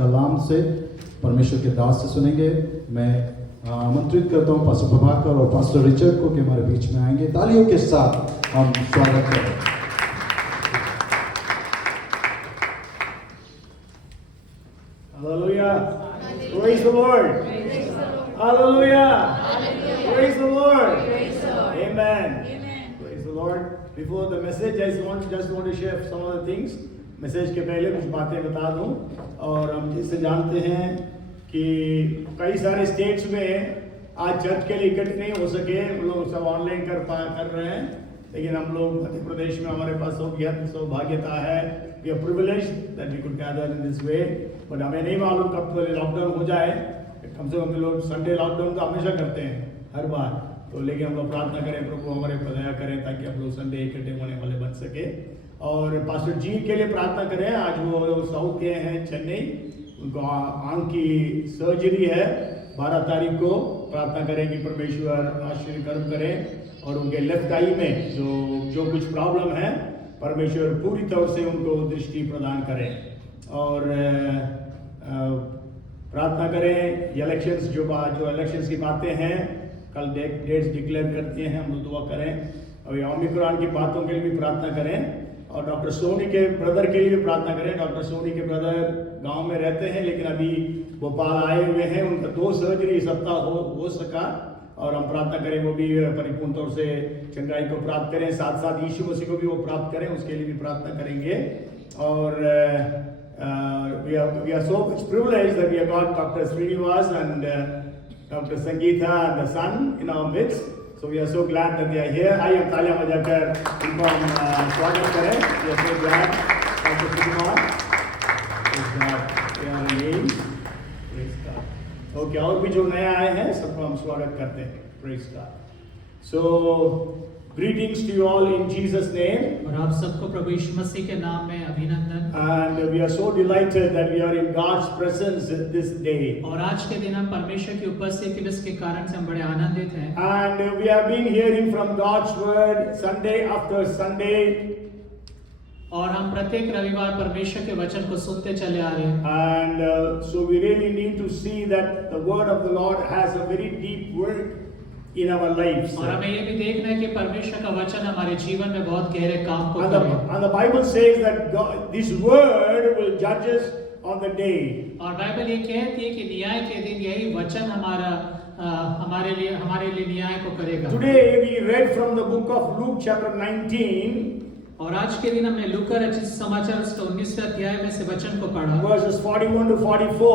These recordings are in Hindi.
कलाम से परमेश्वर के दास से सुनेंगे। मैं आमंत्रित करता हूँ पास्टर प्रभाकर और पास्टर रिचर्ड को कि हमारे बीच में आएंगे। तालियों के साथ हम स्वागत करें। Hallelujah. Praise the Lord. Hallelujah. Praise the Lord. Amen. Praise the Lord. Before the message, I just want to share some of the things. Message के पहले कुछ बातें बता दूं। और हम जिससे जानते हैं कि कई सारे स्टेट्स में आज चर्च के लिए इकट्ठे नहीं हो सके, हम लोग सब ऑनलाइन कर रहे हैं, लेकिन हम लोग मध्य प्रदेश में हमारे पास सौभाग्यता है, we are privileged that we could gather in this way। But हमें नहीं मालूम कब तो लॉकडाउन हो जाए। कम से कम लोग संडे लॉकडाउन तो हमेशा करते हैं हर बार, तो लेकिन हम लोग प्रार्थना करें प्रभु हमारे पर दया करें ताकि हम लोग संडे इकट्ठे होने वाले बन सके। और पास्टर जी के लिए प्रार्थना करें, आज वो साउथ के हैं चेन्नई, उनको आंख की सर्जरी है 12 तारीख को। प्रार्थना करें कि परमेश्वर आशीर्वाद कर्म करें और उनके लेफ्ट आई में जो कुछ प्रॉब्लम है परमेश्वर पूरी तरह से उनको दृष्टि प्रदान करें। और प्रार्थना करें इलेक्शंस जो इलेक्शंस की बातें हैं, कल डेट्स डिक्लेयर करते हैं, हम लोग दुआ करें। और ओमिक्रॉन की बातों के लिए भी प्रार्थना करें। और डॉक्टर सोनी के ब्रदर के लिए भी प्रार्थना करें। डॉक्टर सोनी के ब्रदर गांव में रहते हैं लेकिन अभी भोपाल आए हुए हैं, उनका 2 सर्जरी इस सप्ताह हो सका। और हम प्रार्थना करें वो भी परिपूर्ण तौर से चंगाई को प्राप्त करें, साथ साथ यीशु मसीह को भी वो प्राप्त करें, उसके लिए भी प्रार्थना करेंगे। और we are so much privileged that we have got Dr. Srinivas and Dr. Sangeeta and the son in our midst. So we are so glad that they are here. आइए हम तालियां बजाकर इनको हम स्वागत करें। We are so glad Dr. Srinivas, praise God, they are names, praise God. Okay, और भी जो नए आए हैं सबको हम स्वागत करते हैं, praise God. So greetings to you all in Jesus' name. और आप सबको प्रभु यीशु मसीह के नाम में अभिनंदन। And we are so delighted that we are in God's presence this day. और आज के दिन हम परमेश्वर की उपस्थिति में के कारण से हम बड़े आनंदित हैं। And we have been hearing from God's word Sunday after Sunday. और हम प्रत्येक रविवार परमेश्वर के वचन को सुनते चले आ रहे हैं। And so we really need to see that the word of the Lord has a very deep work in our lives. और हमें ये भी देखना है कि परमेश्वर का वचन हमारे जीवन में बहुत गहरे काम को करे। And the Bible says that God, this word will judge us on the day. और बाइबल ये कहती है कि न्याय के दिन यही वचन हमारे लिए न्याय को करेगा। Today we read from the book of Luke chapter 19. और आज के दिन हमने लूका रचित समाचार उसका 19वें अध्याय में से वचन को पढ़ा। Verses 41 to 44.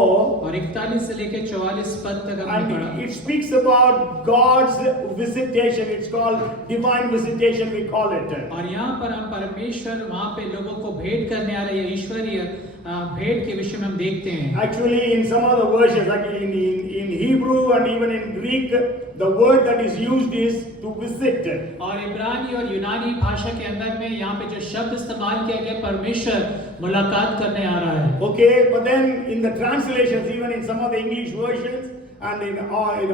और 41 से लेकर 44 पद तक हमने पढ़ा। And it speaks about God's visitation. It's called divine visitation, we call it. और यहाँ पर हम परमेश्वर वहाँ पे लोगों को भेंट करने आ रहे हैं, ईश्वरीय भेंट के विषय में हम देखते हैं। Actually, in some of the verses, like in Hebrew and even in Greek, the word that is used is to visit. और इब्रानी और यूनानी भाषा के अंदर में यहाँ पे जो शब्द इस्तेमाल किया गया परमेश्वर मुलाकात करने आ रहा है। Okay, but then in the translations, even in some of the English versions and in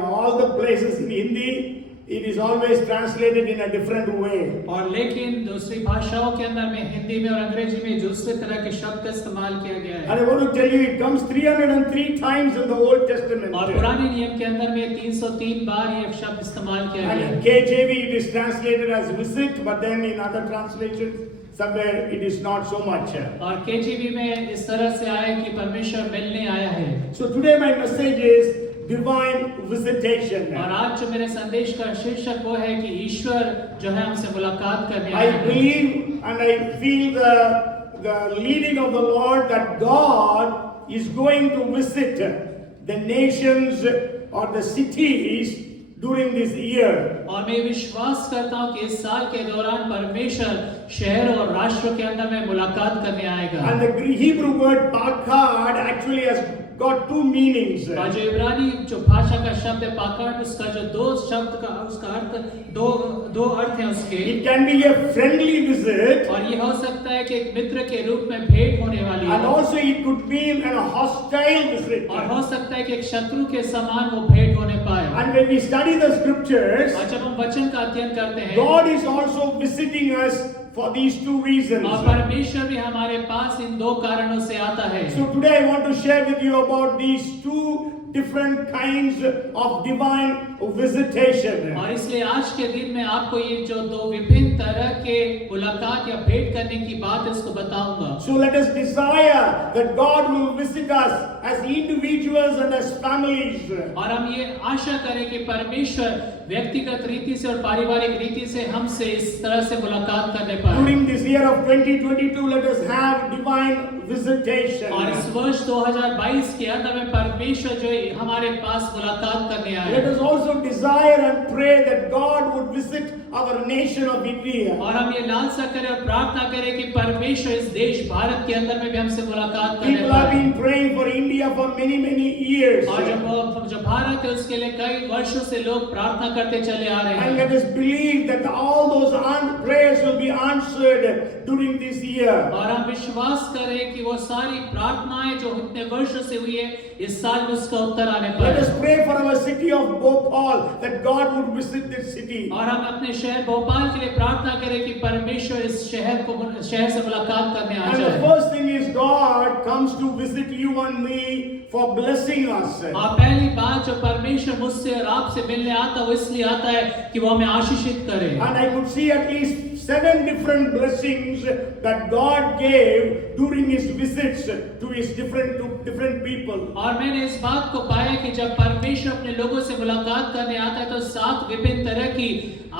all the places in Hindi, it is always translated in a different way. और लेकिन दूसरी भाषाओं के अंदर में हिंदी में और अंग्रेजी में दूसरे तरह के शब्द का इस्तेमाल किया गया है। And I want to tell you, it comes 303 times in the Old Testament. और पुराने नियम के अंदर में 303 बार ये शब्द इस्तेमाल किया गया है। And in KJV it is translated as visit, but then in other translations somewhere it is not so much. और KJV में इस तरह से आया कि परमेश्वर मिलने आया है। So today my message is divine visitation. और आज जो मेरे संदेश का शीर्षक वो है कि ईश्वर जो है हमसे मुलाकात करने I आया है। believe and I feel the leading of the Lord that God is going to visit the nations or the cities during this year. और मैं विश्वास करता हूँ कि इस साल के दौरान परमेश्वर शहर और राष्ट्रों के अंदर में मुलाकात करने आएगा। And the Hebrew word pakad actually has got 2 meanings. और जो इब्रानी जो भाषा का शब्द है पाकाट, उसका जो 2 शब्द का उसका अर्थ दो अर्थ हैं उसके। It can be a friendly visit. और ये हो सकता है कि एक मित्र के रूप में भेंट होने वाली है। And also it could mean a hostile visit. और हो सकता है कि एक शत्रु के समान वो भेंट होने पाए। And when we study the scriptures, और जब हम वचन का अध्ययन करते हैं, God is also visiting us for these two reasons. और परमेश्वर भी हमारे पास इन दो कारणों से आता है। So today I want to share with you about these two different kinds of divine visitation. और इसलिए आज के दिन में आपको ये जो दो विभिन्न तरह के मुलाकात या भेंट करने की बात है उसको बताऊंगा। So let us desire that God will visit us as individuals and as families. और हम ये आशा करें कि परमेश्वर व्यक्तिगत रीति से और पारिवारिक रीति से हमसे इस तरह से मुलाकात करने पाए। During this year of 2022, let us have divine visitation. और इस वर्ष 2022 के अंत में परमेश्वर जो हमारे पास मुलाकात करने आए। Let us also desire and pray that God would visit our nation of India. और हम ये लालसा करें और प्रार्थना करें कि परमेश्वर इस देश भारत के अंदर में भी हमसे मुलाकात करने People have पाए। been praying for India for many years. और जो भारत है उसके लिए कई वर्षों से लोग प्रार्थना करते चले आ रहे And हैं। let us believe that all those prayers will be answered during this year. और हम विश्वास करें कि वो सारी प्रार्थनाएं जो इतने वर्षों से हुई है इस साल में उसका उत्तर आने Let पाए। us pray for our city of Bhopal that God would visit this city. और हम अपने शहर भोपाल के लिए प्रार्थना करें कि परमेश्वर इस शहर से मुलाकात करने आ And the जाए। first thing is God comes to visit you and me for blessing us. और पहली बात जो परमेश्वर मुझसे और आपसे मिलने आता है वो इसलिए आता है कि वो हमें आशीषित करे। And I could see at least 7 different blessings that God gave during His visits to different people. और मैंने इस बात को पाया कि जब परमेश्वर अपने लोगों से मुलाकात करने आता है तो 7 विभिन्न तरह की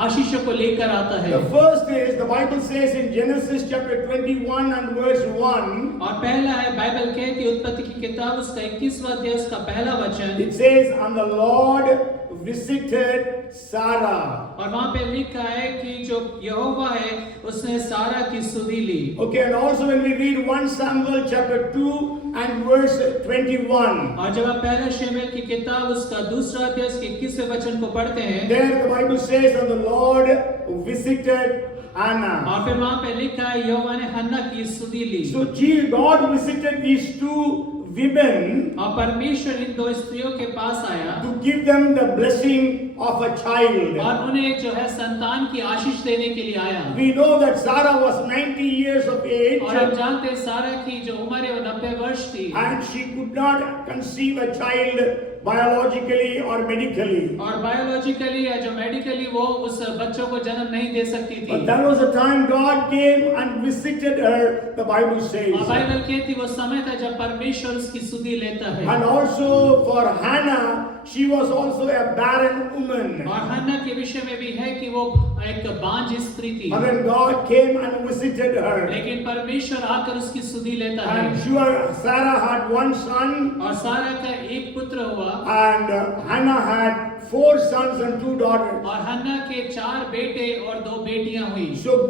आशीषों को लेकर आता है। The first is, the Bible says in Genesis chapter 21 and verse 1, और पहला है बाइबल कहती है उत्पत्ति की किताब उसका 21वां अध्याय उसका पहला वचन। it says, and the Lord visited Sarah. और वहाँ पे लिखा है कि जो यहोवा है उसने सारा की सुधि ली। Okay, and also when we read 1 Samuel chapter 2 and verse 21, और जब आप पहला शमूएल की किताब उसका दूसरा अध्याय उसके 21वें वचन को पढ़ते हैं, there the Bible says, and the Lord visited Hannah. और फिर वहाँ पे लिखा है यहोवा ने हन्ना की सुधि ली। So God visited these two women और परमेश्वर इन दो स्त्रियों के पास आया to give them the blessing of a child. और उन्हें जो है संतान की आशीष देने के लिए आया। We know that Sarah was 90 years of age और हम जानते हैं सारा की जो उम्र है वो 90 वर्ष थी and she could not conceive a child biologically or medically. और बायोलॉजिकली या जो मेडिकली वो उस बच्चों को जन्म नहीं दे सकती थी। But that was the time God came and visited her, the Bible says. और बाइबल कहती वो समय था जब परमेश्वर उसकी सुधि लेता है। And also for Hannah, she was also a barren woman. और हन्ना के विषय में भी है कि वो एक बांझ स्त्री थी। And then God came and visited her. लेकिन परमेश्वर आकर उसकी सुधि लेता है। And sure, Sarah had one son. और सारा का एक पुत्र हुआ। And Hannah had 4 sons and 2 daughters. और हन्ना के 4 बेटे और 2 बेटियां हुई। So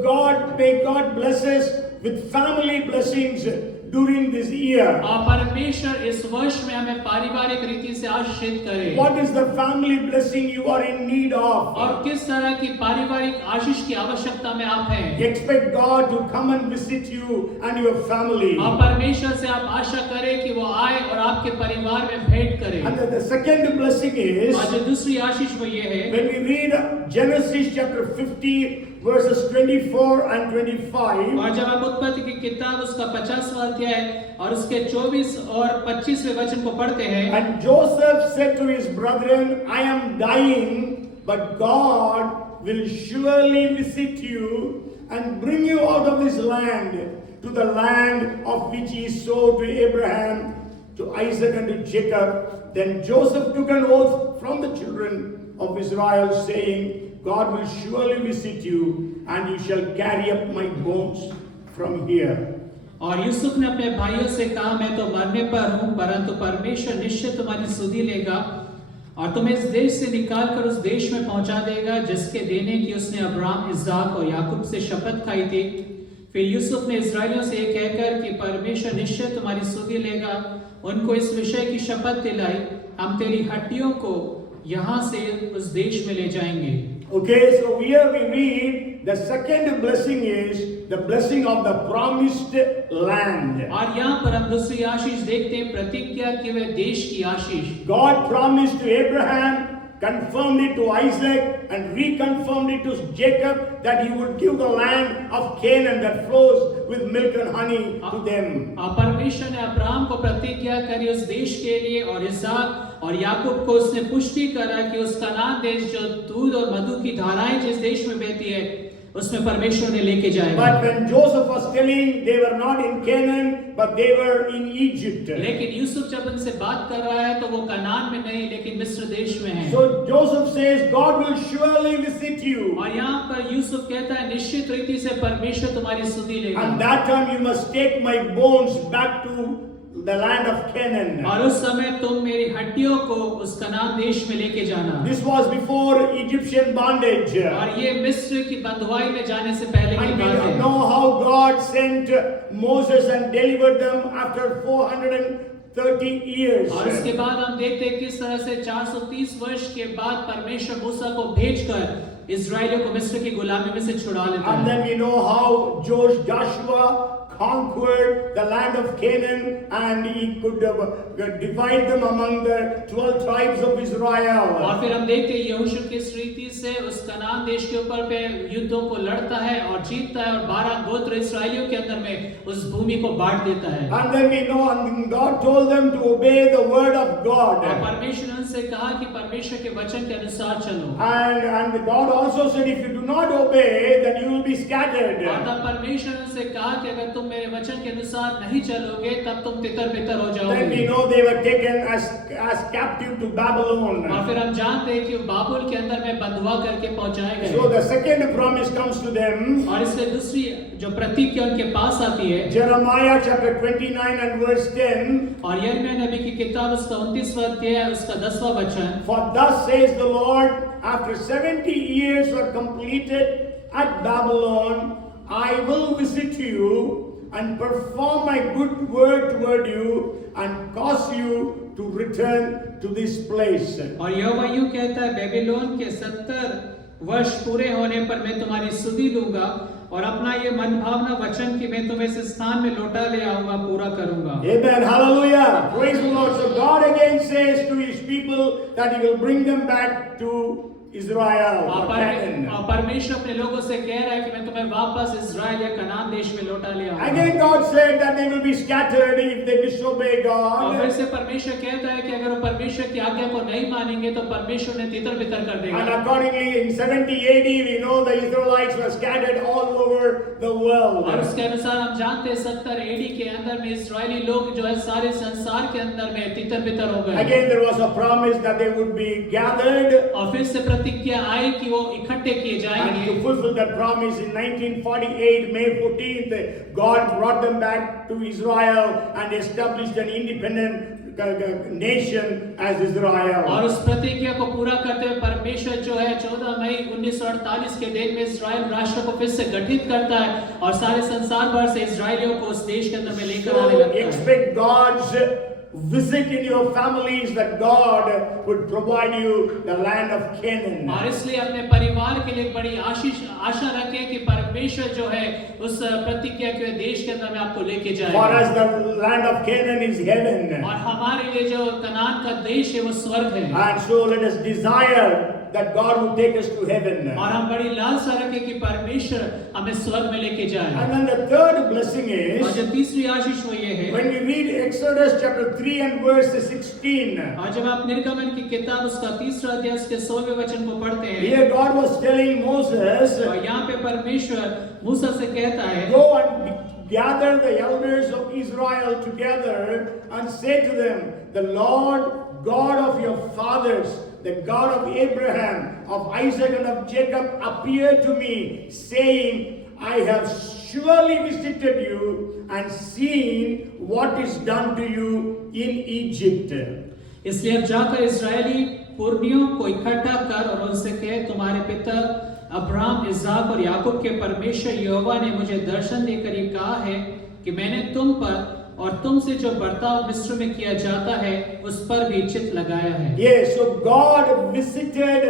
may God bless us with family blessings during this year. और परमेश्वर इस वर्ष में हमें पारिवारिक रीति से आशीषित करे। What is the family blessing you are in need of? और किस तरह की पारिवारिक आशीष की आवश्यकता में आप हैं? Expect God to come and visit you and your family. और परमेश्वर से आप आशा करें कि वो आए और आपके परिवार में भेंट करे। And the second blessing is, और जो दूसरी आशीष वो ये है when we read Genesis chapter 50 verses 24 and 25, और जब आप उत्पत्ति की किताब उसका 50वां अध्याय और उसके 24 और 25वें वचन को पढ़ते हैं, and Joseph said to his brethren, I am dying, but God will surely visit you and bring you out of this land to the land of which he swore to Abraham, to Isaac and to Jacob. Then Joseph took an oath from the children of Israel, saying, God will surely visit you, and you shall carry up my bones from here. और यूसुफ ने अपने भाइयों से कहा, मैं तो मरने पर हूं, परंतु परमेश्वर निश्चय तुम्हारी सुधि लेगा और तुम्हें इस देश से निकालकर उस देश में पहुंचा देगा जिसके देने की उसने अब्राहम, इसहाक और याकूब से शपथ खाई थी। फिर यूसुफ ने इस्राएलियों से ये कहकर कि परमेश्वर निश्चय तुम्हारी सुधि लेगा, उनको इस विषय की शपथ दिलाई, हम तेरी हड्डियों को यहाँ से उस देश में ले जाएंगे। Okay, so here we read the second blessing is the blessing of the promised land. और यहाँ पर हम दूसरी आशीष देखते हैं, प्रतिज्ञा किए हुए देश की आशीष। God promised to Abraham confirmed it to Isaac and reconfirmed it to Jacob that he would give the land of Canaan that flows with milk and honey to them. परमेश्वर ने अब्राहम को प्रतिज्ञा करी उस देश के लिए, और इसहाक और याकूब को उसने पुष्टि करा कि उस कनान देश जो दूध और मधु की धाराएं जिस देश में बहती है उसमें परमेश्वर ने लेके जाएगा। But when Joseph was telling, they were not in Canaan, but they were in Egypt. लेकिन यूसुफ जब उनसे बात कर रहा है तो वो कनान में नहीं लेकिन मिस्र देश में है। So Joseph says, God will surely visit you. और यहाँ पर यूसुफ कहता है निश्चित रीति से परमेश्वर तुम्हारी स्तुति लेगा। And that time you must take my bones back to the land of Canaan. और उस समय तुम मेरी हड्डियों को उस कनान देश में लेके जाना। This was before Egyptian bondage. और ये मिस्र की बंधुआई में जाने से पहले की And we बात है। know how God sent Moses and delivered them after 430 years. और उसके बाद हम देखते हैं किस तरह से 430 वर्ष के बाद परमेश्वर मूसा को भेजकर इस्राएलियों को मिस्र की गुलामी में से छुड़ा लेता And है। then we know how Joshua conquered the land of Canaan and he could divide them among the 12 tribes of Israel. और फिर हम देखते हैं यहोशू किस रीति से उस कनान देश के ऊपर पे युद्धों को लड़ता है और जीतता है और 12 गोत्र इस्राएलियों के अंदर में उस भूमि को बांट देता है। And then we know, and God told them to obey the word of God. और परमेश्वर ने उनसे कहा कि परमेश्वर के वचन के अनुसार चलो। And God also said, if you do not obey, then you will be scattered. और तब परमेश्वर ने उनसे कहा कि अगर तुम मेरे वचन के अनुसार नहीं चलोगे तब तुम तितर-बितर हो Then we जाओगे। know they were taken as captive to Babylon. और फिर हम जानते हैं कि वो बाबुल के अंदर में बंधुआ करके पहुंचाए So गए। the second promise comes to them. और इससे दूसरी जो प्रतिज्ञा उनके पास आती है, Jeremiah chapter 29 and verse 10. और यिर्मयाह नबी की किताब उसका 29वां अध्याय उसका 10वां वचन, For thus says the Lord, after 70 years are completed at Babylon, I will visit you and perform my good word toward you and cause you to return to this place. और यहोवा यूं कहता है, बेबीलोन के 70 वर्ष पूरे होने पर मैं तुम्हारी स्तुति लूंगा और अपना ये मनभावना वचन कि मैं तुम्हें इस स्थान में लौटा ले आऊंगा पूरा करूंगा। Amen. Hallelujah. Praise the Lord. So God again says to his people that he will bring them back to Israel or Canaan. और परमेश्वर अपने लोगों से कह रहा है कि मैं तुम्हें वापस इस्राएल या कनान देश में लौटा ले आऊंगा। Again God said that they will be scattered if they disobey और फिर God. से परमेश्वर कहता है कि अगर वो परमेश्वर की आज्ञा को नहीं मानेंगे तो परमेश्वर ने तितर-बितर कर And देगा। accordingly in 70 AD we know the Israelites were scattered all over the world. और उसके अनुसार हम जानते हैं 70 एडी के अंदर में इस्राएली लोग जो है सारे संसार के अंदर में तितर-बितर हो गए। Again there was a promise that they would be gathered. और फिर से प्रतिज्ञा आई कि वो इकट्ठे किए And जाएंगे। to fulfill that promise in 1948, May 14th, God brought them back to Israel and established an independent nation as Israel. और उस प्रतिज्ञा को पूरा करते हुए परमेश्वर जो है 14 मई 1948 के दिन में इस्राएल राष्ट्र को फिर से गठित करता है और सारे संसार भर से इस्राएलियों को उस देश के अंदर में लेकर आने So लगता है। expect God's visit in your families, that God would provide you the land of Canaan. और इसलिए अपने परिवार के लिए बड़ी आशा रखें कि परमेश्वर जो है उस प्रतिज्ञा के देश के अंदर में आपको लेके For जाएगा। us the land of Canaan is heaven. और हमारे लिए जो कनान का देश है वो स्वर्ग है। And so let us desire that God would take us to heaven. और हम बड़ी लालसा रखें कि परमेश्वर हमें स्वर्ग में लेके जाए। And then the third blessing और is जो तीसरी आशीष वो ये है, when we read Exodus chapter 3 and verse 16. और जब आप निर्गमन की किताब उसका 3रा अध्याय उसके 16वें वचन को पढ़ते हैं, Here God was telling Moses, और यहाँ पे परमेश्वर मूसा से कहता है, go and gather the elders of Israel together and say to them, the Lord God of your fathers, the God of Abraham, of Isaac and of Jacob appeared to me, saying, I have surely visited you and seen what is done to you in Egypt. इसलिए अब जाकर इस्राएली पुरनियों को इकट्ठा कर और उनसे कहे, तुम्हारे पिता अब्राहम, इसहाक और याकूब के परमेश्वर यहोवा ने मुझे दर्शन देकर ये कहा है कि मैंने तुम पर और तुमसे जो बर्ताव मिस्र में किया जाता है उस पर भी चित्त लगाया है। Yes, so God visited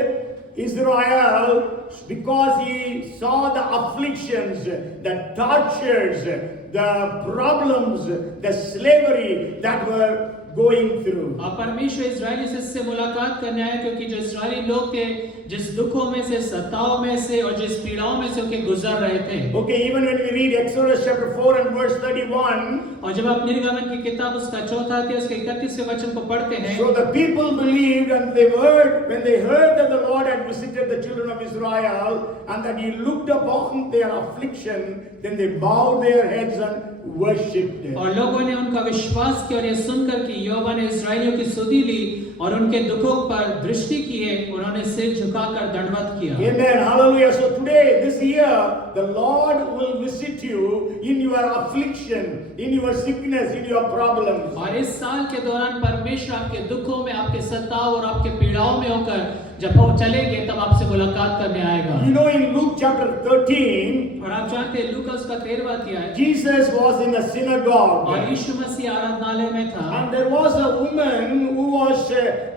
Israel because he saw the afflictions, the tortures, the problems, the slavery that were going through. और परमेश्वर इस्राएली से इससे मुलाकात करने आया क्योंकि जो इस्राएली लोग थे जिस दुखों में से, सताओं में से और जिस पीड़ाओं में से उनके गुजर रहे थे। Okay, even when we read Exodus chapter 4 and verse 31, और जब आप निर्गमन की किताब उसका 4 अध्याय उसके 31वें वचन को पढ़ते हैं, so the people believed and they heard, when they heard that the Lord had visited the children of Israel and that he looked upon their affliction, then they bowed their heads and worshipped. और लोगों ने उनका विश्वास किया और यह सुनकर कि यहोवा ने इस्राएलियों की सुधि ली और उनके दुखों पर दृष्टि की है, उन्होंने सिर झुकाकर दंडवत किया। Amen. Hallelujah. So today, this year, the Lord will visit you in your affliction, in your sickness, in your problems. और इस साल के दौरान परमेश्वर आपके दुखों में, आपके सताव और आपके पीड़ाओं में होकर जब वो चलेंगे तब आपसे मुलाकात करने आएगा। You know, in Luke chapter 13, और आप जानते हैं लूका उसका 13वां अध्याय, Jesus was in a synagogue. और यीशु मसीह आराधनालय में था And there was a woman who was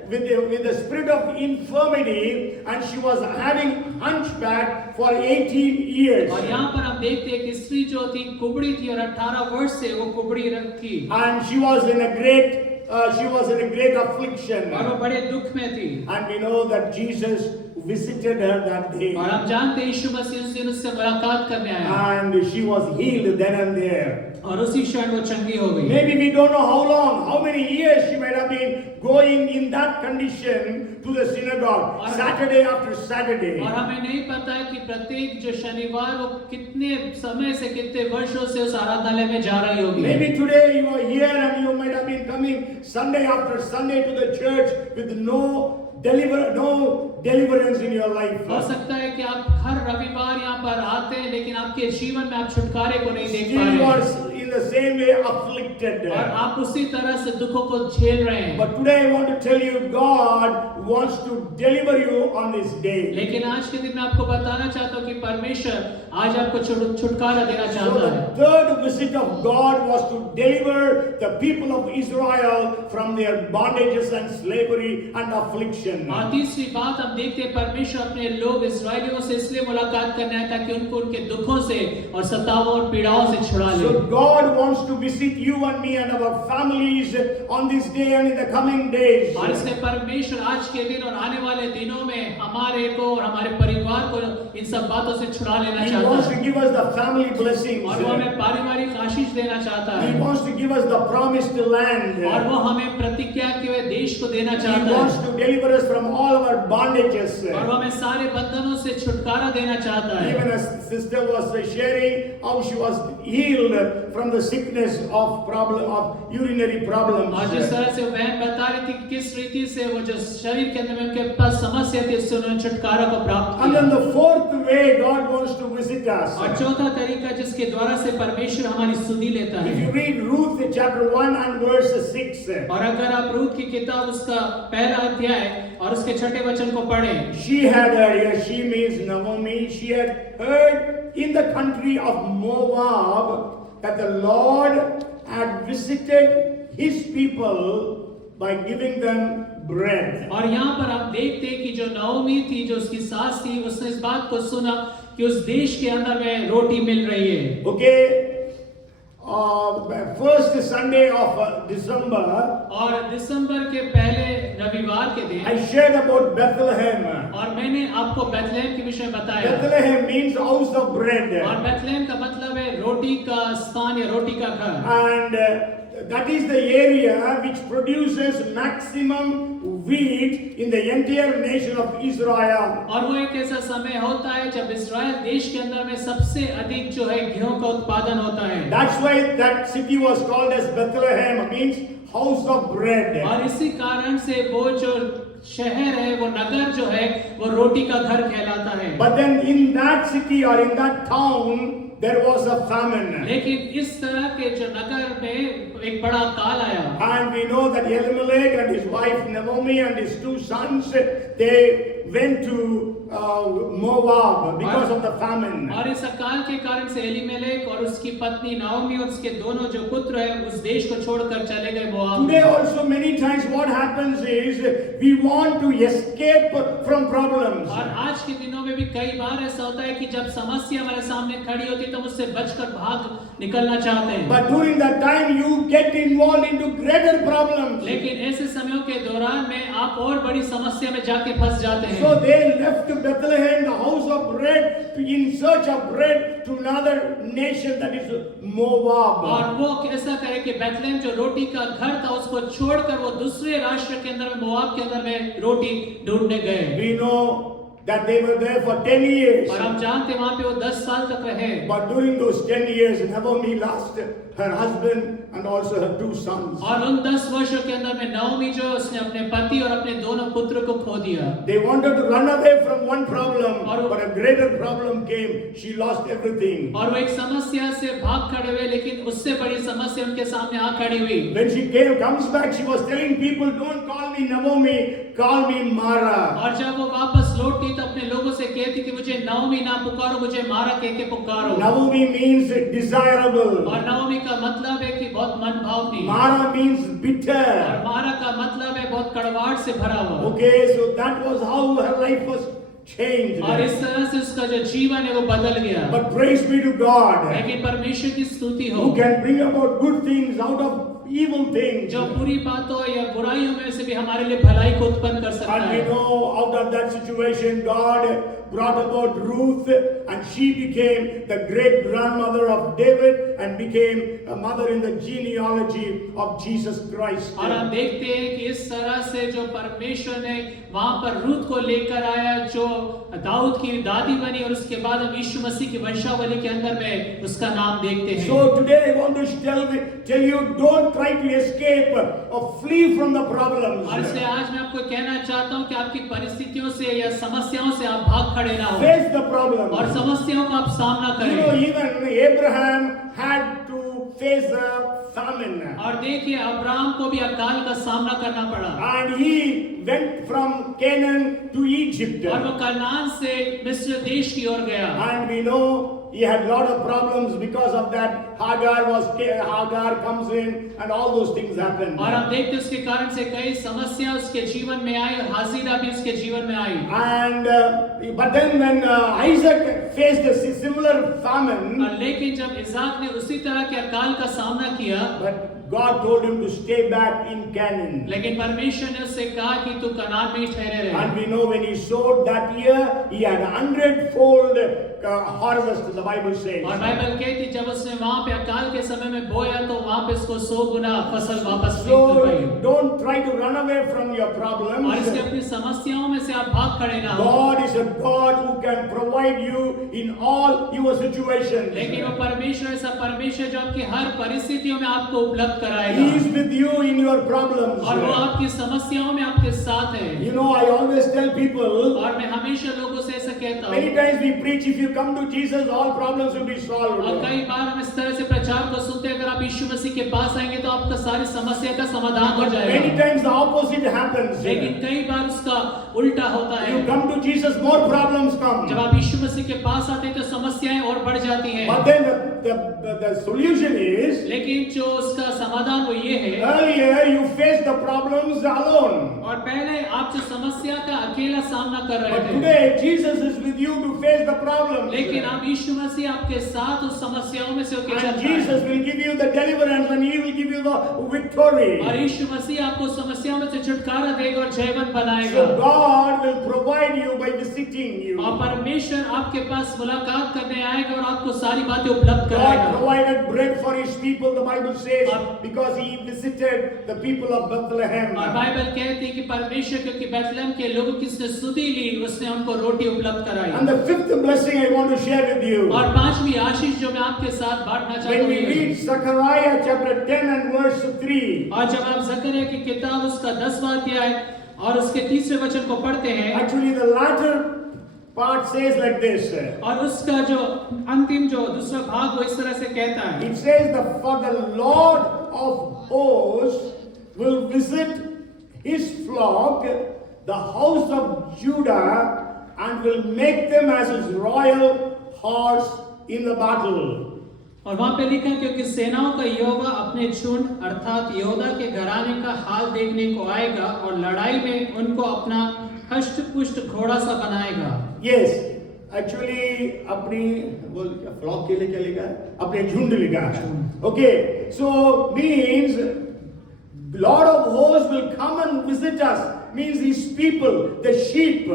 with the spirit of infirmity, and she was having hunchback for 18 years. और यहाँ पर हम देखते हैं कि स्त्री जो थी कुबड़ी थी और 18 वर्ष से वो कुबड़ी थी And she was in a great affliction. और वो बड़े दुख में थी। And we know that Jesus visited her that day. और हम जानते हैं यीशु मसीह उस दिन उससे मुलाकात करने आया And she was healed then and there. और उसी क्षण वो चंगी हो गई। Maybe we don't know how long, how many years she might have been going in that condition to the synagogue, Saturday after Saturday. और हमें नहीं पता है कि प्रत्येक जो शनिवार वो कितने समय से, कितने वर्षों से उस आराधनालय में जा रही होगी। Maybe today you are here and you might have been coming Sunday after Sunday to the church with no deliverance in your life. हो सकता है कि आप हर रविवार यहाँ पर आते हैं लेकिन आपके जीवन में आप छुटकारे को नहीं देख पा Still you रहे are हैं in the same way afflicted. और आप उसी तरह से दुखों को झेल रहे हैं। But today I want to tell you, God wants to deliver you on this day. लेकिन आज के दिन मैं आपको बताना चाहता हूँ कि परमेश्वर आज आपको छुटकारा देना So चाहता the है। third visit of God was to deliver the people of Israel from their bondages and slavery and affliction. और तीसरी बात हम देखते हैं परमेश्वर अपने लोग इस्राएलियों से इसलिए मुलाकात करने आया ताकि उनको उनके दुखों से और सतावों और पीड़ाओं से छुड़ा ले। So God wants to visit you and me and our families on this day and in the coming days. और इसलिए परमेश्वर आज के दिन और आने वाले दिनों में हमारे को और हमारे परिवार को इन सब बातों से छुड़ा लेना He चाहता wants है to give us the family blessings. और वो हमें पारिवारिक आशीष देना चाहता He है wants to give us the promised land. और वो हमें प्रतिज्ञा के हुए देश को देना He चाहता wants है to deliver us from all our bondages. और वो हमें सारे बंधनों से छुटकारा देना चाहता है। Even as sister was sharing how she was healed from the sickness of urinary problems. और जिस तरह से बहन बता रही थी कि किस रीति से वो जो शरीर के अंदर में उनके पास समस्या थी उससे उन्होंने छुटकारा को प्राप्त And then किया। the fourth way God wants to visit us. और चौथा तरीका जिसके द्वारा से परमेश्वर हमारी सुधि लेता If है। you read Ruth chapter 1 and verse 6, और अगर आप रूत की किताब उसका पहला अध्याय और उसके 6 वचन को पढ़ें, she had heard, here she means Naomi, she had heard in the country of Moab that the Lord had visited his people by giving them bread. और यहाँ पर आप देखते हैं कि जो नओमी थी जो उसकी सास थी उसने इस बात को सुना कि उस देश के अंदर में रोटी मिल रही है। Okay, first Sunday of December, और दिसंबर के पहले रविवार के दिन I shared about Bethlehem. और मैंने आपको बेथलेहम के विषय बताया Bethlehem means house of bread. और बेथलेहम का मतलब है रोटी का स्थान या रोटी का घर And that is the area which produces maximum wheat in the entire nation of Israel. और वो एक ऐसा समय होता है जब इस्राएल देश के अंदर में सबसे अधिक जो है गेहूं का उत्पादन होता है। That's why that city was called as Bethlehem, means house of bread. और इसी कारण से वो जो शहर है वो नगर जो है वो रोटी का घर कहलाता है। But then in that city or in that town there was a famine. लेकिन इस तरह के जो नगर में एक बड़ा काल आया And we know that Elimelech and his wife Naomi and his two sons, they went to Moab because of the famine. और इस अकाल के कारण से एलीमेलेक और उसकी पत्नी नाओमी और उसके दोनों जो पुत्र हैं उस देश को छोड़कर चले गए Moab. Today also many times what happens is we want to escape from problems. और आज के दिनों में भी कई बार ऐसा होता है कि जब समस्या हमारे सामने खड़ी होती है तो उससे बचकर भाग निकलना चाहते हैं। But during that time you get involved into greater problems. लेकिन ऐसे समयों के दौरान में आप और बड़ी समस्या में जाके फंस जाते हैं। So they left Bethlehem, the house of bread, in search of bread to another nation, that is Moab. और वो कैसा करे कि बेथलेहम जो रोटी का घर था उसको छोड़कर वो दूसरे राष्ट्र के अंदर में मोआब के अंदर में रोटी ढूंढने गए। We know that they were there for 10 years. और हम जानते हैं वहां पे वो 10 साल तक रहे। But during those 10 years, Naomi lost her husband and also her 2 sons. और उन 10 वर्षों के अंदर में नाओमी जो उसने अपने पति और अपने दोनों पुत्र को खो दिया। They wanted to run away from one problem, और but a greater problem came. She lost everything. और वो एक समस्या से भाग खड़े हुए लेकिन उससे बड़ी समस्या उनके सामने आ खड़ी हुई। When she comes back, she was telling people, don't call me Naomi, call me Mara. और जब वो वापस लौटी तो अपने लोगों से कहती कि मुझे नाओमी ना पुकारो, मुझे मारा कह के पुकारो। Naomi means desirable. और नाओमी का मतलब है कि बहुत मनभावनी। Mara means bitter. और मारा का मतलब है बहुत कड़वाहट से भरा हुआ। Okay, so that was how her life was changed. और इस तरह से उसका जो जीवन है वो बदल गया। But praise be to God, लेकिन परमेश्वर की स्तुति हो who can bring about good things out of evil things. जो बुरी बातों या बुराइयों में से भी हमारे लिए भलाई को उत्पन्न कर सकता And we है। know out of that situation, God brought about Ruth, and she became the great grandmother of David and became a mother in the genealogy of Jesus Christ. और हम देखते हैं कि इस तरह से जो परमेश्वर ने वहां पर रूत को लेकर आया जो दाऊद की दादी बनी और उसके बाद हम यीशु मसीह की वंशावली के अंदर में उसका नाम देखते हैं। So today I want to tell you, don't try to escape or flee from the problems. और इसलिए आज मैं आपको कहना चाहता हूं कि आपकी परिस्थितियों से या समस्याओं से आप भाग खड़े ना हो Face the problem. और समस्याओं का आप सामना You know, करें। even Abraham had to face a famine. और देखिए अब्राहम को भी अकाल का सामना करना पड़ा And he went from Canaan to Egypt. और वो कनान से मिस्र देश की ओर गया। And we know he had a lot of problems because of that. Hagar comes in and all those things happen. और हम देखते उसके कारण से कई समस्या उसके जीवन में आई और हाजिरा भी उसके जीवन में आई। And but then when Isaac faced a similar famine, और लेकिन जब इसाक ने उसी तरह के अकाल का सामना किया but God told him to stay back in Canaan. लेकिन परमेश्वर ने उससे कहा कि तू कनान में ही ठहरे रहे। And we know when he sowed that year, he had 100-fold harvest, the Bible says. और बाइबल कहती जब उसने वहां पे अकाल के समय में बोया तो वहां पे उसको 100 गुना फसल वापस So मिल गई। don't try to run away from your problems. और इसलिए अपनी समस्याओं में से आप भाग खड़े ना हो। God is a God who can provide you in all your situations. लेकिन वो परमेश्वर ऐसा परमेश्वर जो आपकी हर परिस्थितियों में आपको उपलब्ध He कराएगा is with you in your problems. और वो आपकी समस्याओं में आपके साथ है। You know, I always tell people, और मैं हमेशा लोगों से ऐसा कहता many हूँ times we preach, if you come to Jesus, all problems will be और solved. कई बार हम इस तरह से प्रचार को सुनते हैं अगर आप यीशु मसीह के पास आएंगे तो आपका सारी समस्या का समाधान हो Many जाएगा। times the opposite happens. लेकिन कई बार उसका उल्टा होता है। You come to Jesus, more problems come. जब आप यीशु मसीह के पास आते हैं तो समस्याएं और बढ़ जाती हैं। But then the solution is, लेकिन जो उसका समाधान वो ये है earlier you face the problems alone. और पहले आप जो समस्या का अकेला सामना कर रहे But थे today Jesus is with you to face the problems. लेकिन अब यीशु मसीह आपके साथ उस समस्याओं में से होकर And चलता Jesus है will give you the deliverance and He will give you the victory. और यीशु मसीह आपको समस्याओं में से छुटकारा देगा और जयवंत बनाएगा। So God will provide you by visiting you. और परमेश्वर आपके पास मुलाकात करने आएगा और आपको सारी बातें उपलब्ध God कराएगा। provided bread for His people, the Bible says, because He visited the people of Bethlehem. और बाइबल कहती है कि परमेश्वर क्योंकि बेथलेहम के लोगों की उसने स्तुति ली उसने उनको रोटी उपलब्ध कराई। And the fifth blessing I want to share with you. और पांचवी आशीष जो मैं आपके साथ बांटना चाहता When हूँ we ये है। read Zechariah chapter 10 and verse 3, और जब आप जकरिया की किताब उसका 10वां अध्याय और उसके 3रे वचन को पढ़ते हैं actually the latter part says like this. और उसका जो अंतिम जो दूसरा भाग वो इस तरह से कहता है It says for the Lord of hosts will visit His flock the house of Judah and will make them as his royal horse in the battle. और वहां पे लिखा है क्योंकि सेनाओं का यहोवा अपने झुंड अर्थात यहूदा के घराने का हाल देखने को आएगा और लड़ाई में उनको अपना हष्ट पुष्ट घोड़ा सा बनाएगा। Yes, actually अपनी वो फ्लॉक के लिए क्या लिखा है? अपने झुंड लिखा है। Okay, so means Lord of hosts will come and visit us. Means his people, the sheep.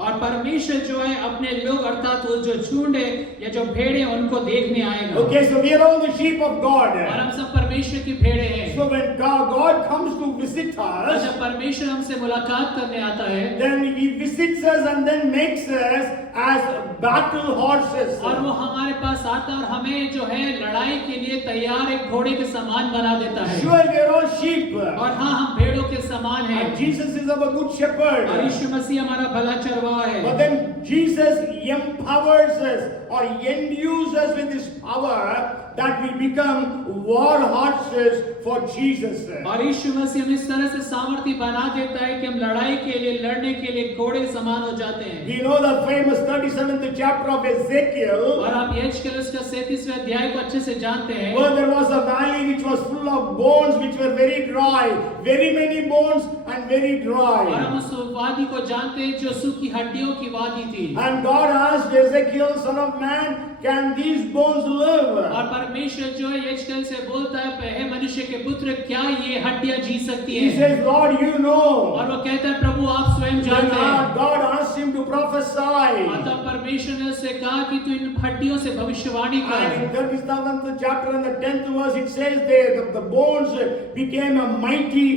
और परमेश्वर जो है अपने लोग अर्थात वो जो झुंड है या जो भेड़े उनको देखने आएगा। Okay, so we are all the sheep of God. और हम सब परमेश्वर की भेड़े हैं। So when God comes to visit और us, जब परमेश्वर हमसे मुलाकात करने आता है, then he visits us and then makes us as battle horses. और वो हमारे पास आता है और हमें जो है लड़ाई के लिए तैयार एक घोड़े के समान बना देता है। Sure, we are all sheep. और हाँ, हम भेड़ों के समान हैं। And Jesus is our good shepherd. और यीशु मसीह हमारा भला चरवाहा है। But then Jesus empowers us or endues us with his power that we become war horses for Jesus. और यीशु मसीह हमें इस तरह से सामर्थ्य बना देता है कि हम लड़ाई के लिए लड़ने के लिए घोड़े समान हो जाते हैं। We know the famous 37th chapter of Ezekiel. और आप यहेजकेल उसका 37वें अध्याय को अच्छे से जानते हैं। Where there was a valley which was full of bones which were very dry, very many bones and very और dry. हम उस वादी को जानते हैं जो सूखी हड्डियों की वादी थी। And God asked Ezekiel, son of man, can these bones live? और परमेश्वर जो है यहेजकेल से बोलता है, हे मनुष्य के पुत्र, क्या ये हड्डियां जी सकती He हैं? says, Lord, you know. और वो कहता है, प्रभु आप स्वयं Then जानते हैं। God asked him to prophesy. और तब परमेश्वर ने उससे कहा कि तू इन हड्डियों से भविष्यवाणी And in कर। 37th chapter and the 10th verse it says there the bones became a mighty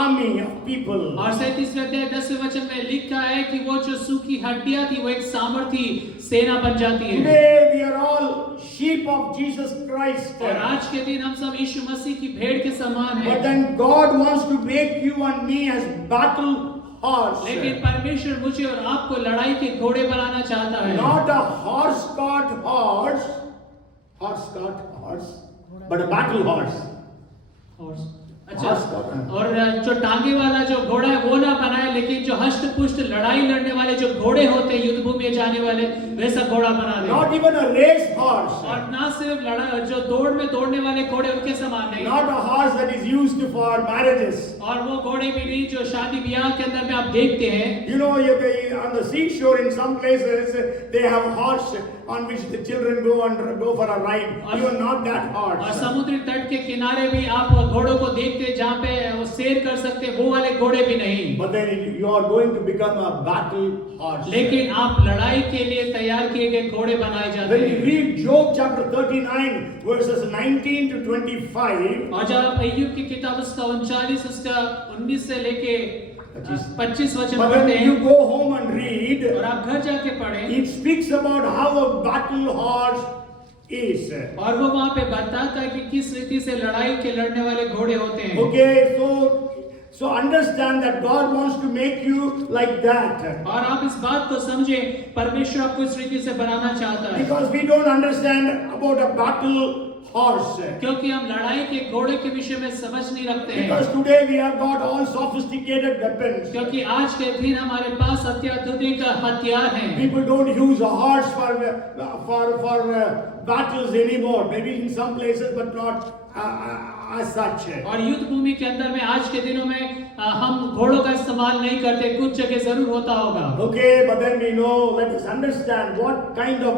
army of people. और 37वें अध्याय 10वें वचन में लिखा है कि वो जो सूखी हड्डियां थी वो एक सामर्थी सेना बन जाती है। Today we are all sheep of Jesus Christ. और आज के दिन हम सब यीशु मसीह की भेड़ के समान हैं। But then God wants to make you and me as battle horse. लेकिन परमेश्वर मुझे और आपको लड़ाई के घोड़े बनाना चाहता है। Not a horse-caught horse, but a battle horse. और अच्छा, Horse-caught. और जो टांगे वाला जो घोड़ा है वो ना बनाए, लेकिन जो हष्ट पुष्ट लड़ाई लड़ने वाले जो घोड़े होते हैं युद्ध भूमि में जाने वाले वैसा घोड़ा बना दे। Not even a race horse. और ना सिर्फ लड़ा जो दौड़ में दौड़ने वाले घोड़े उनके समान नहीं। Not a horse that is used for marriages. और वो घोड़े भी नहीं जो शादी ब्याह के अंदर में आप देखते हैं। You know, on the seashore in some places they have horse on which the children go for a ride. You are not that और horse. समुद्री तट के किनारे भी आप घोड़ों को देखते हैं जहाँ पे वो सैर कर सकते हैं, वो वाले घोड़े भी नहीं। But then you are going to become a battle horse. लेकिन आप लड़ाई के लिए तैयार किए गए घोड़े बनाए जाते When we हैं। read Job chapter 39 verses 19 to 25, और जब आप अय्यूब की किताब उसका 39 उसका 19 से लेके 25 वचन but पढ़ते when you हैं go home and read, और आप घर जाके पढ़ें, it speaks about how a battle horse is. और वो वहाँ पे बताता है कि किस रीति से लड़ाई के लड़ने वाले घोड़े होते हैं। Okay, so understand that God wants to make you like that. और आप इस बात को समझें, परमेश्वर आपको इस रीति से बनाना चाहता है। Because we don't understand about a battle horse. क्योंकि हम लड़ाई के घोड़े के विषय में समझ नहीं रखते हैं। Because today we have got all sophisticated weapons. क्योंकि आज के दिन हमारे पास अत्याधुनिक हथियार हैं। People don't use a horse for battles anymore. Maybe in some places, but not as such. और युद्ध भूमि के अंदर में आज के दिनों में हम घोड़ों का इस्तेमाल नहीं करते, कुछ जगह जरूर होता होगा। Okay, but then we know, let us understand what kind of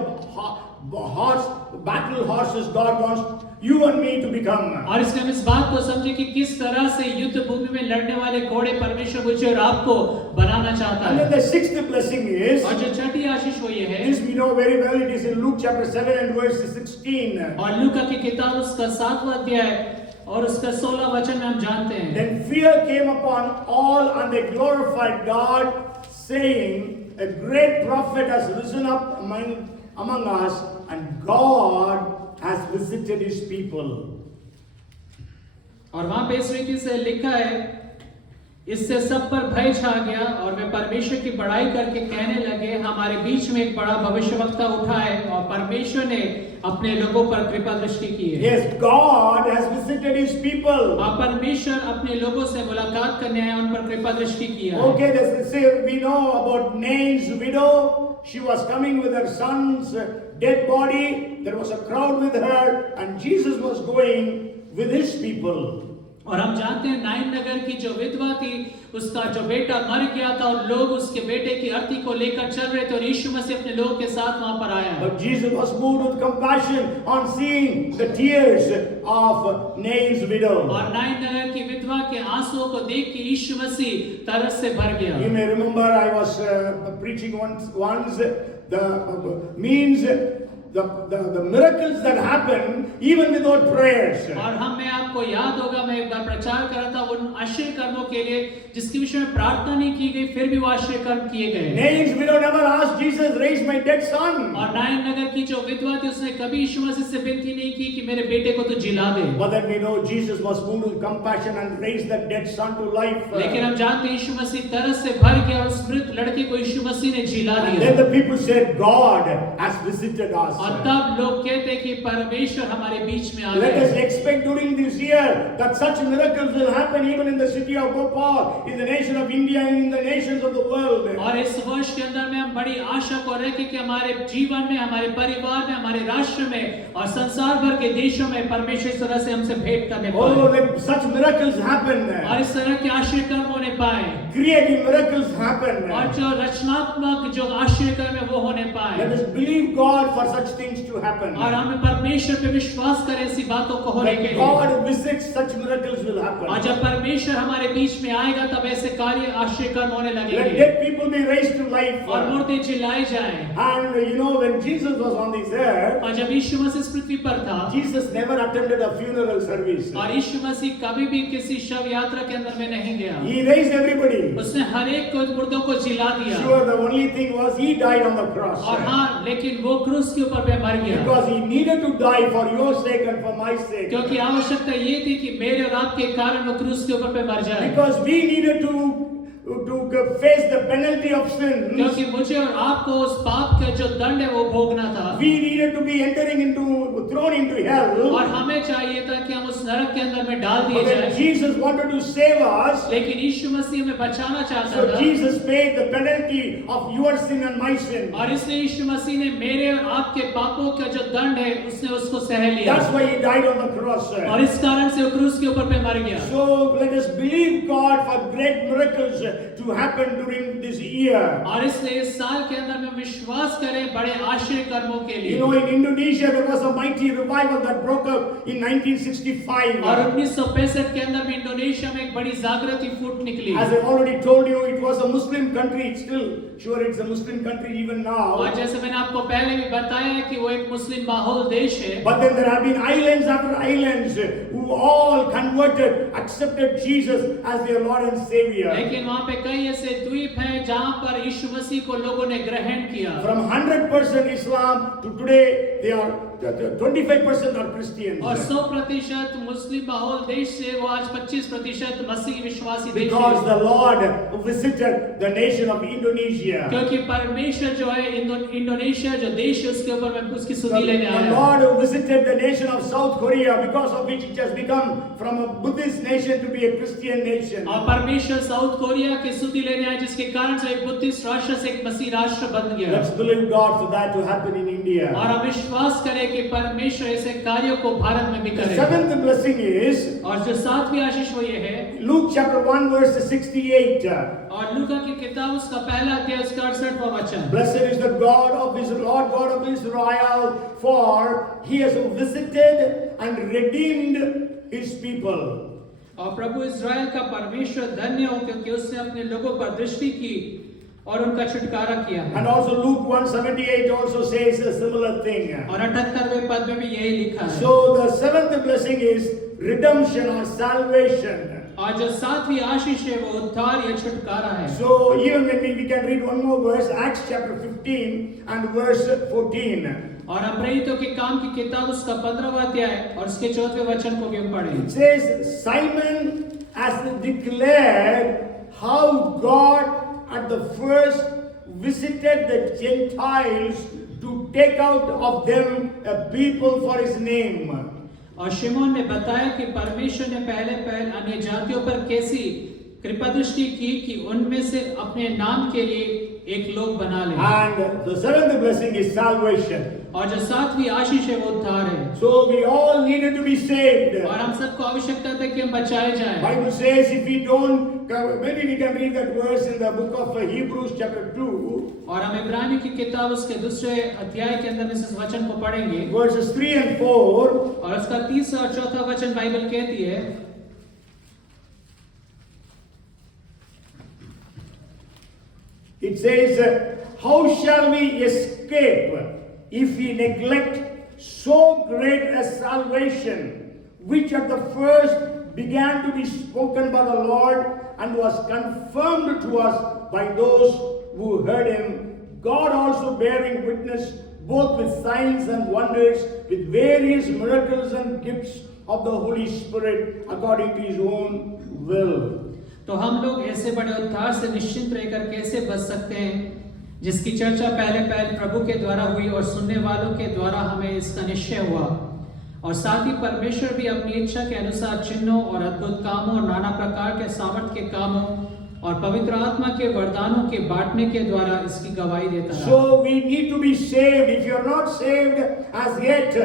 battle horses God wants you and me to become. और इसलिए हम इस बात को समझे कि किस तरह से युद्ध भूमि में लड़ने वाले घोड़े परमेश्वर मुझे और आपको बनाना चाहता And है। then the sixth blessing is, और जो छठी आशीष वो ये है, this we know very well, it is in Luke chapter 7 and verse 16. और लूका की किताब उसका 7वां अध्याय और उसका 16 वचन में हम जानते हैं। Then fear came upon all and they glorified God, saying, a great prophet has risen up among us and God has visited his people. और वहां पे इस रीति से लिखा है इससे सब पर भय छा गया और वे परमेश्वर की बड़ाई करके कहने लगे, हमारे बीच में एक बड़ा भविष्यवक्ता उठा है और परमेश्वर ने अपने लोगों पर कृपा दृष्टि की है। Yes, God has visited His people. परमेश्वर अपने लोगों से मुलाकात करने आए, उन पर कृपा दृष्टि किया है। Okay, this is, we know about Nain's widow. She was coming with her son's dead body. There was a crowd with her, and Jesus was going with His people. और हम जानते हैं नाइन नगर की जो विधवा थी, उसका जो बेटा मर गया था और लोग उसके बेटे की अर्थी को लेकर चल रहे थे और यीशु मसीह अपने लोगों के साथ वहां पर आया। But Jesus was moved with compassion on seeing the tears of Nain's widow. और नाइन नगर की विधवा के आंसुओं को देख के यीशु मसीह तरस से भर गया। You may remember I was preaching once the means the miracles that happen even without prayers. और हमें आपको याद होगा, मैं एक बार प्रचार कर रहा था उन आश्चर्य कर्मों के लिए जिसके विषय में प्रार्थना नहीं की गई, फिर भी वो आश्चर्य कर्म किए गए। Nain's widow never asked Jesus, raise my dead son. और नाइन नगर की जो विधवा थी, उसने कभी यीशु मसीह से विनती नहीं की कि मेरे बेटे को तो जिला दे। But then we know Jesus was moved with compassion and raised that dead son to life. लेकिन हम जानते हैं यीशु मसीह तरस से भर गया और उस मृत लड़के को यीशु मसीह ने जिला And दिया। then the people said, God has visited us. और तब लोग कहते कि परमेश्वर हमारे बीच में आ Let us गए। expect during this year that such miracles will happen even in the city of Bhopal, in the nation of India, and in the nations of the world. और इस वर्ष के अंदर में हम बड़ी आशा को रखें कि हमारे जीवन में, हमारे परिवार में, हमारे राष्ट्र में और संसार भर के देशों में परमेश्वर इस तरह से हमसे भेंट करने Oh, पाए let such miracles happen. और इस तरह के आश्चर्य कर्म होने पाए Creative miracles happen. और जो रचनात्मक जो आश्चर्य कर्म है वो होने पाए। Let us believe God for such things to happen. और हमें परमेश्वर पे विश्वास करें ऐसी बातों को होने के When लिए। God visits, such miracles will happen. और जब परमेश्वर हमारे बीच में आएगा तब ऐसे कार्य आश्चर्य कर्म होने Let लगेंगे dead people be raised to life. और मुर्दे जिलाए जाएं। And you know, when Jesus was on this earth, और जब यीशु मसीह इस पृथ्वी पर था Jesus never attended a funeral service. और यीशु मसीह कभी भी किसी शव यात्रा के अंदर में नहीं गया। He raised everybody. उसने हर एक को मुर्दों को जिला दिया। Sure, the only thing was he died on the cross. और हाँ, लेकिन वो क्रूस के ऊपर पे मर गया Because he needed to die for your sake and for my sake. क्योंकि आवश्यकता ये थी कि मेरे और आपके कारण वो क्रूस के ऊपर पे मर जाए। Because we needed to face the penalty of sin. क्योंकि मुझे और आपको उस पाप का जो दंड है वो भोगना था We needed to be thrown into hell. और हमें चाहिए था कि हम उस नरक के अंदर में डाल दिए But then जाए। Jesus wanted to save us. लेकिन यीशु मसीह हमें बचाना चाहता So था Jesus paid the penalty of your sin and my sin. और इसलिए यीशु मसीह ने मेरे और आपके पापों का जो दंड है उसने उसको सह लिया That's why he died on the cross. और इस कारण से वो क्रूस के ऊपर पे मर गया। So let us believe God for great miracles to happen during this year. और इसलिए इस साल के अंदर में विश्वास करें बड़े आश्चर्य कर्मों के लिए। You know, in Indonesia there was a mighty revival that broke up in 1965. और 1965 के अंदर में इंडोनेशिया में एक बड़ी जागृति फूट निकली। As I already told you, it was a Muslim country. It's still sure it's a Muslim country even now. और जैसे मैंने आपको पहले भी बताया है कि वो एक मुस्लिम माहौल देश है। But then there have been islands after islands who all converted, accepted Jesus as their Lord and Savior. लेकिन वहाँ पे कई ऐसे द्वीप हैं जहाँ पर यीशु मसीह को लोगों ने ग्रहण किया। From 100% Islam to today, they are 25% are Christians. और 100% मुस्लिम माहौल देश से वो आज 25% मसीही विश्वासी देश Because है। the Lord visited the nation of Indonesia. क्योंकि परमेश्वर जो है इंडोनेशिया जो देश है उसके ऊपर में उसकी स्तुति लेने The आया। Lord visited the nation of South Korea, because of which it has become from a Buddhist nation to be a Christian nation. और परमेश्वर साउथ कोरिया की स्तुति लेने आया जिसके कारण से एक बुद्धिस्ट राष्ट्र से एक मसीह राष्ट्र बन गया। Let's believe God for that to happen in India. और हम विश्वास करें कि परमेश्वर ऐसे कार्यों को भारत में भी The करे। seventh blessing is और जो सातवीं आशीष वो ये है Luke chapter 1 verse 68. और लूका की किताब उसका पहला अध्याय उसका 68वां वचन। Blessed is the God of Israel, Lord God of Israel, for he has visited and redeemed his people. और प्रभु इस्राएल का परमेश्वर धन्य हो क्योंकि उसने अपने लोगों पर दृष्टि की और उनका छुटकारा किया है। And also Luke 1:78 also says a similar thing. और 78वें पद में भी यही लिखा है। So the seventh blessing is redemption or salvation. और जो सातवीं आशीष है वो उद्धार या छुटकारा है। So even when we can read one more verse, Acts chapter 15 and verse 14. और हम प्रेरितों के काम की किताब उसका 15वां अध्याय और उसके 4वें वचन को भी हम पढ़ें। It says Simon has declared God at the first visited the Gentiles to take out of them a people for his name. और शिमोन ने बताया कि परमेश्वर ने पहले अन्य जातियों पर कैसी कृपा दृष्टि की कि उनमें से अपने नाम के लिए एक लोग बना ले। And the seventh blessing is salvation. और जो सातवीं आशीष है वो उद्धार है। So we all needed to be saved. और हम सबको आवश्यकता है कि हम बचाए जाएं। Bible says if we don't, maybe we can read that verse in the book of Hebrews chapter 2. और हम इब्रानी की किताब उसके दूसरे अध्याय के अंदर में इस वचन को पढ़ेंगे। Verses 3 and 4. और उसका तीसरा और चौथा वचन बाइबल कहती है, It says, how shall we escape if we neglect so great a salvation, which at the first began to be spoken by the Lord and was confirmed to us by those who heard him, God also bearing witness both with signs and wonders, with various miracles and gifts of the Holy Spirit according to his own will. तो हम लोग ऐसे बड़े उद्धार से निश्चिंत रहकर कैसे बच सकते हैं जिसकी चर्चा पहले प्रभु के द्वारा हुई और सुनने वालों के द्वारा हमें इसका निश्चय हुआ। और साथ ही परमेश्वर भी अपनी इच्छा के अनुसार चिन्हों और अद्भुत कामों और नाना प्रकार के सामर्थ के कामों और पवित्र आत्मा के वरदानों के बांटने के द्वारा इसकी गवाही देता है। So we need to be saved. If you are not saved as yet,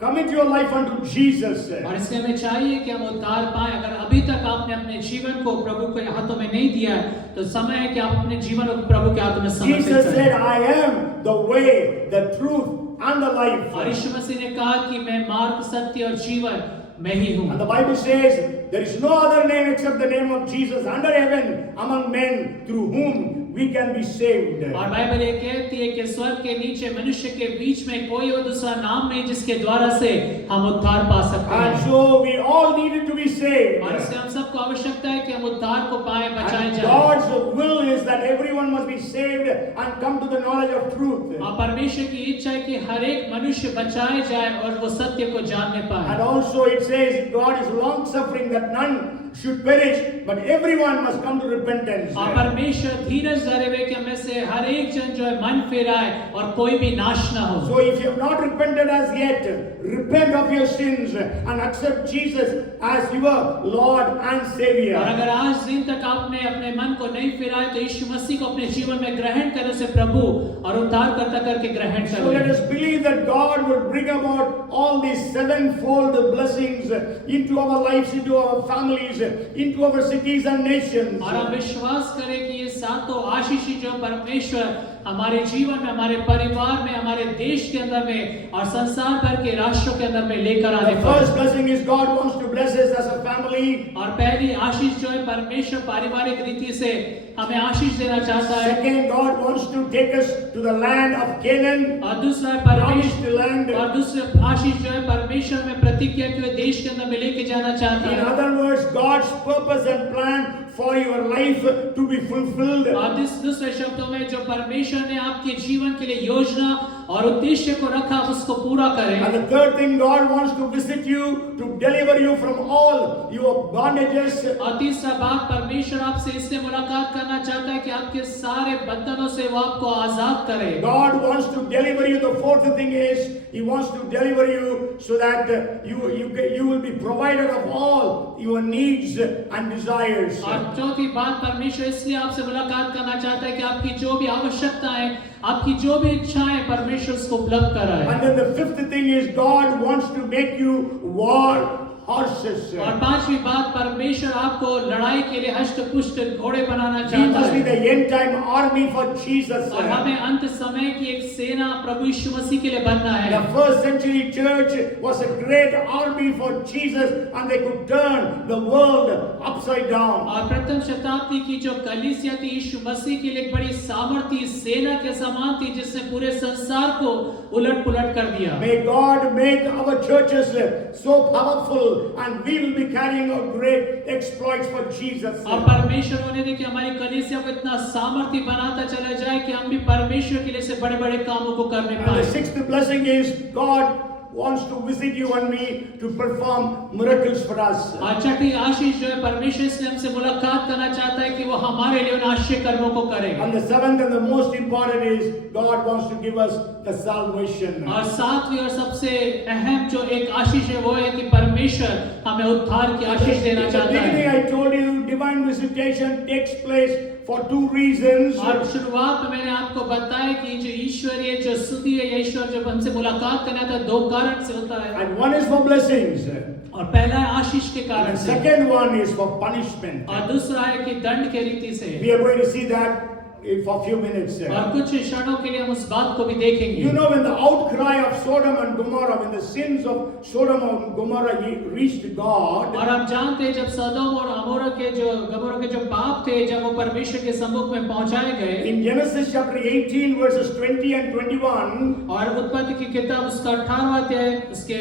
commit your life unto Jesus. और इसलिए हमें चाहिए कि हम उद्धार पाएं। अगर अभी तक आपने अपने जीवन को प्रभु के हाथों में नहीं दिया है तो समय है कि आप अपने जीवन को प्रभु के हाथों में समर्पित Jesus said, करें। I am the way, the truth and the life. और यीशु मसीह ने कहा कि मैं मार्ग, सत्य और जीवन मैं ही हूँ। And the Bible says, there is no other name except the name of Jesus under heaven among men through whom we can be saved. और बाइबल ये कहती है कि स्वर्ग के नीचे मनुष्य के बीच में कोई और दूसरा नाम नहीं जिसके द्वारा से हम उद्धार पा सकते And हैं। so we all needed to be saved. और इससे हम सबको आवश्यकता है कि हम उद्धार को पाए, बचाए And जाएं। God's will is that everyone must be saved and come to the knowledge of truth. और परमेश्वर की इच्छा है कि हर एक मनुष्य बचाए जाए और वो सत्य को जानने And पाए। also it says God is long suffering that none should perish, but everyone must come to repentance. और परमेश्वर धीरज धरे हुए कि हमें से हर एक जन जो है मन फिराए और कोई भी नाश ना हो। So if you have not repented as yet, repent of your sins and accept Jesus as your Lord and Savior. और अगर आज दिन तक आपने अपने मन को नहीं फिराए तो यीशु मसीह को अपने जीवन में ग्रहण करें, उसे प्रभु और उद्धारकर्ता करके ग्रहण So let करें। us believe that God will bring about all these sevenfold blessings into our lives, into our families, into our cities and nations. और हम विश्वास करें कि ये सातों आशीष जो परमेश्वर हमारे जीवन में, हमारे परिवार में, हमारे देश के अंदर में और संसार भर के राष्ट्रों के अंदर में लेकर आने The पाए। first blessing is God wants to bless us as a family. और पहली आशीष जो है परमेश्वर पारिवारिक रीति से हमें आशीष देना चाहता है। Second, God wants to take us to the land of Canaan, और दूसरा है promised परमेश्वर land. और दूसरे आशीष जो है परमेश्वर में प्रतिज्ञा के देश के अंदर में लेके जाना चाहता In है। other words, God's purpose and plan for your life to be fulfilled. और दूसरे शब्दों में जो परमेश्वर ने आपके जीवन के लिए योजना और उद्देश्य को रखा उसको पूरा करें। And the third thing, God wants to visit you to deliver you from all your bondages. और तीसरा बात, परमेश्वर आपसे इसलिए मुलाकात करना चाहता है कि आपके सारे बंधनों से वो आपको आजाद करे। God wants to deliver you. The fourth thing is He wants to deliver you so that you will be provider of all your needs and desires. और चौथी बात, परमेश्वर इसलिए आपसे मुलाकात करना चाहता है कि आपकी जो भी आवश्यकताएं, आपकी जो भी इच्छाएं परमेश्वर उसको उपलब्ध कराए। And then the fifth thing is God wants to make you war horses. और पांचवी बात, परमेश्वर आपको लड़ाई के लिए हष्ट पुष्ट घोड़े बनाना We चाहता must be है। the end time army for Jesus. और हमें अंत समय की एक सेना प्रभु यीशु मसीह के लिए बनना है। The first century church was a great army for Jesus and they could turn the world upside down. और प्रथम शताब्दी की जो कलीसिया थी यीशु मसीह के लिए एक बड़ी सामर्थी सेना के समान थी जिसने पूरे संसार को उलट पुलट कर दिया। May God make our churches so powerful and we will be carrying out great exploits for Jesus. और परमेश्वर होने दे कि हमारी कलीसिया को इतना सामर्थी बनाता चला जाए कि हम भी परमेश्वर के लिए से बड़े-बड़े कामों को करने And पाए। the sixth blessing is God wants to visit you and me to perform miracles for us. और छठी आशीष जो है परमेश्वर इसलिए हमसे मुलाकात करना चाहता है कि वो हमारे लिए उन आश्चर्य कर्मों को करे। And the seventh and the most important is God wants to give us the salvation. और सातवीं और सबसे अहम जो एक आशीष है वो है कि परमेश्वर हमें उद्धार की आशीष देना In the चाहता beginning है। I told you divine visitation takes place for two reasons. और शुरुआत में मैंने आपको बताया कि जो ईश्वरीय जो स्तुति है या ईश्वर जब हमसे मुलाकात करना था दो कारण से होता है। And one is for blessings. और पहला है आशीष के कारण And से second one is for punishment. और दूसरा है कि दंड के रीति से। We are going to see that for a few minutes. और कुछ क्षणों के लिए हम उस बात को भी देखेंगे। You know, when the outcry of Sodom and Gomorrah, when the sins of Sodom and Gomorrah reached God, और आप जानते हैं जब सदोम और अमोरा के जो पाप थे जब वो परमेश्वर के सम्मुख में पहुंचाए गए in Genesis chapter 18 verses 20 and 21, और उत्पत्ति की किताब उसका 18वां अध्याय उसके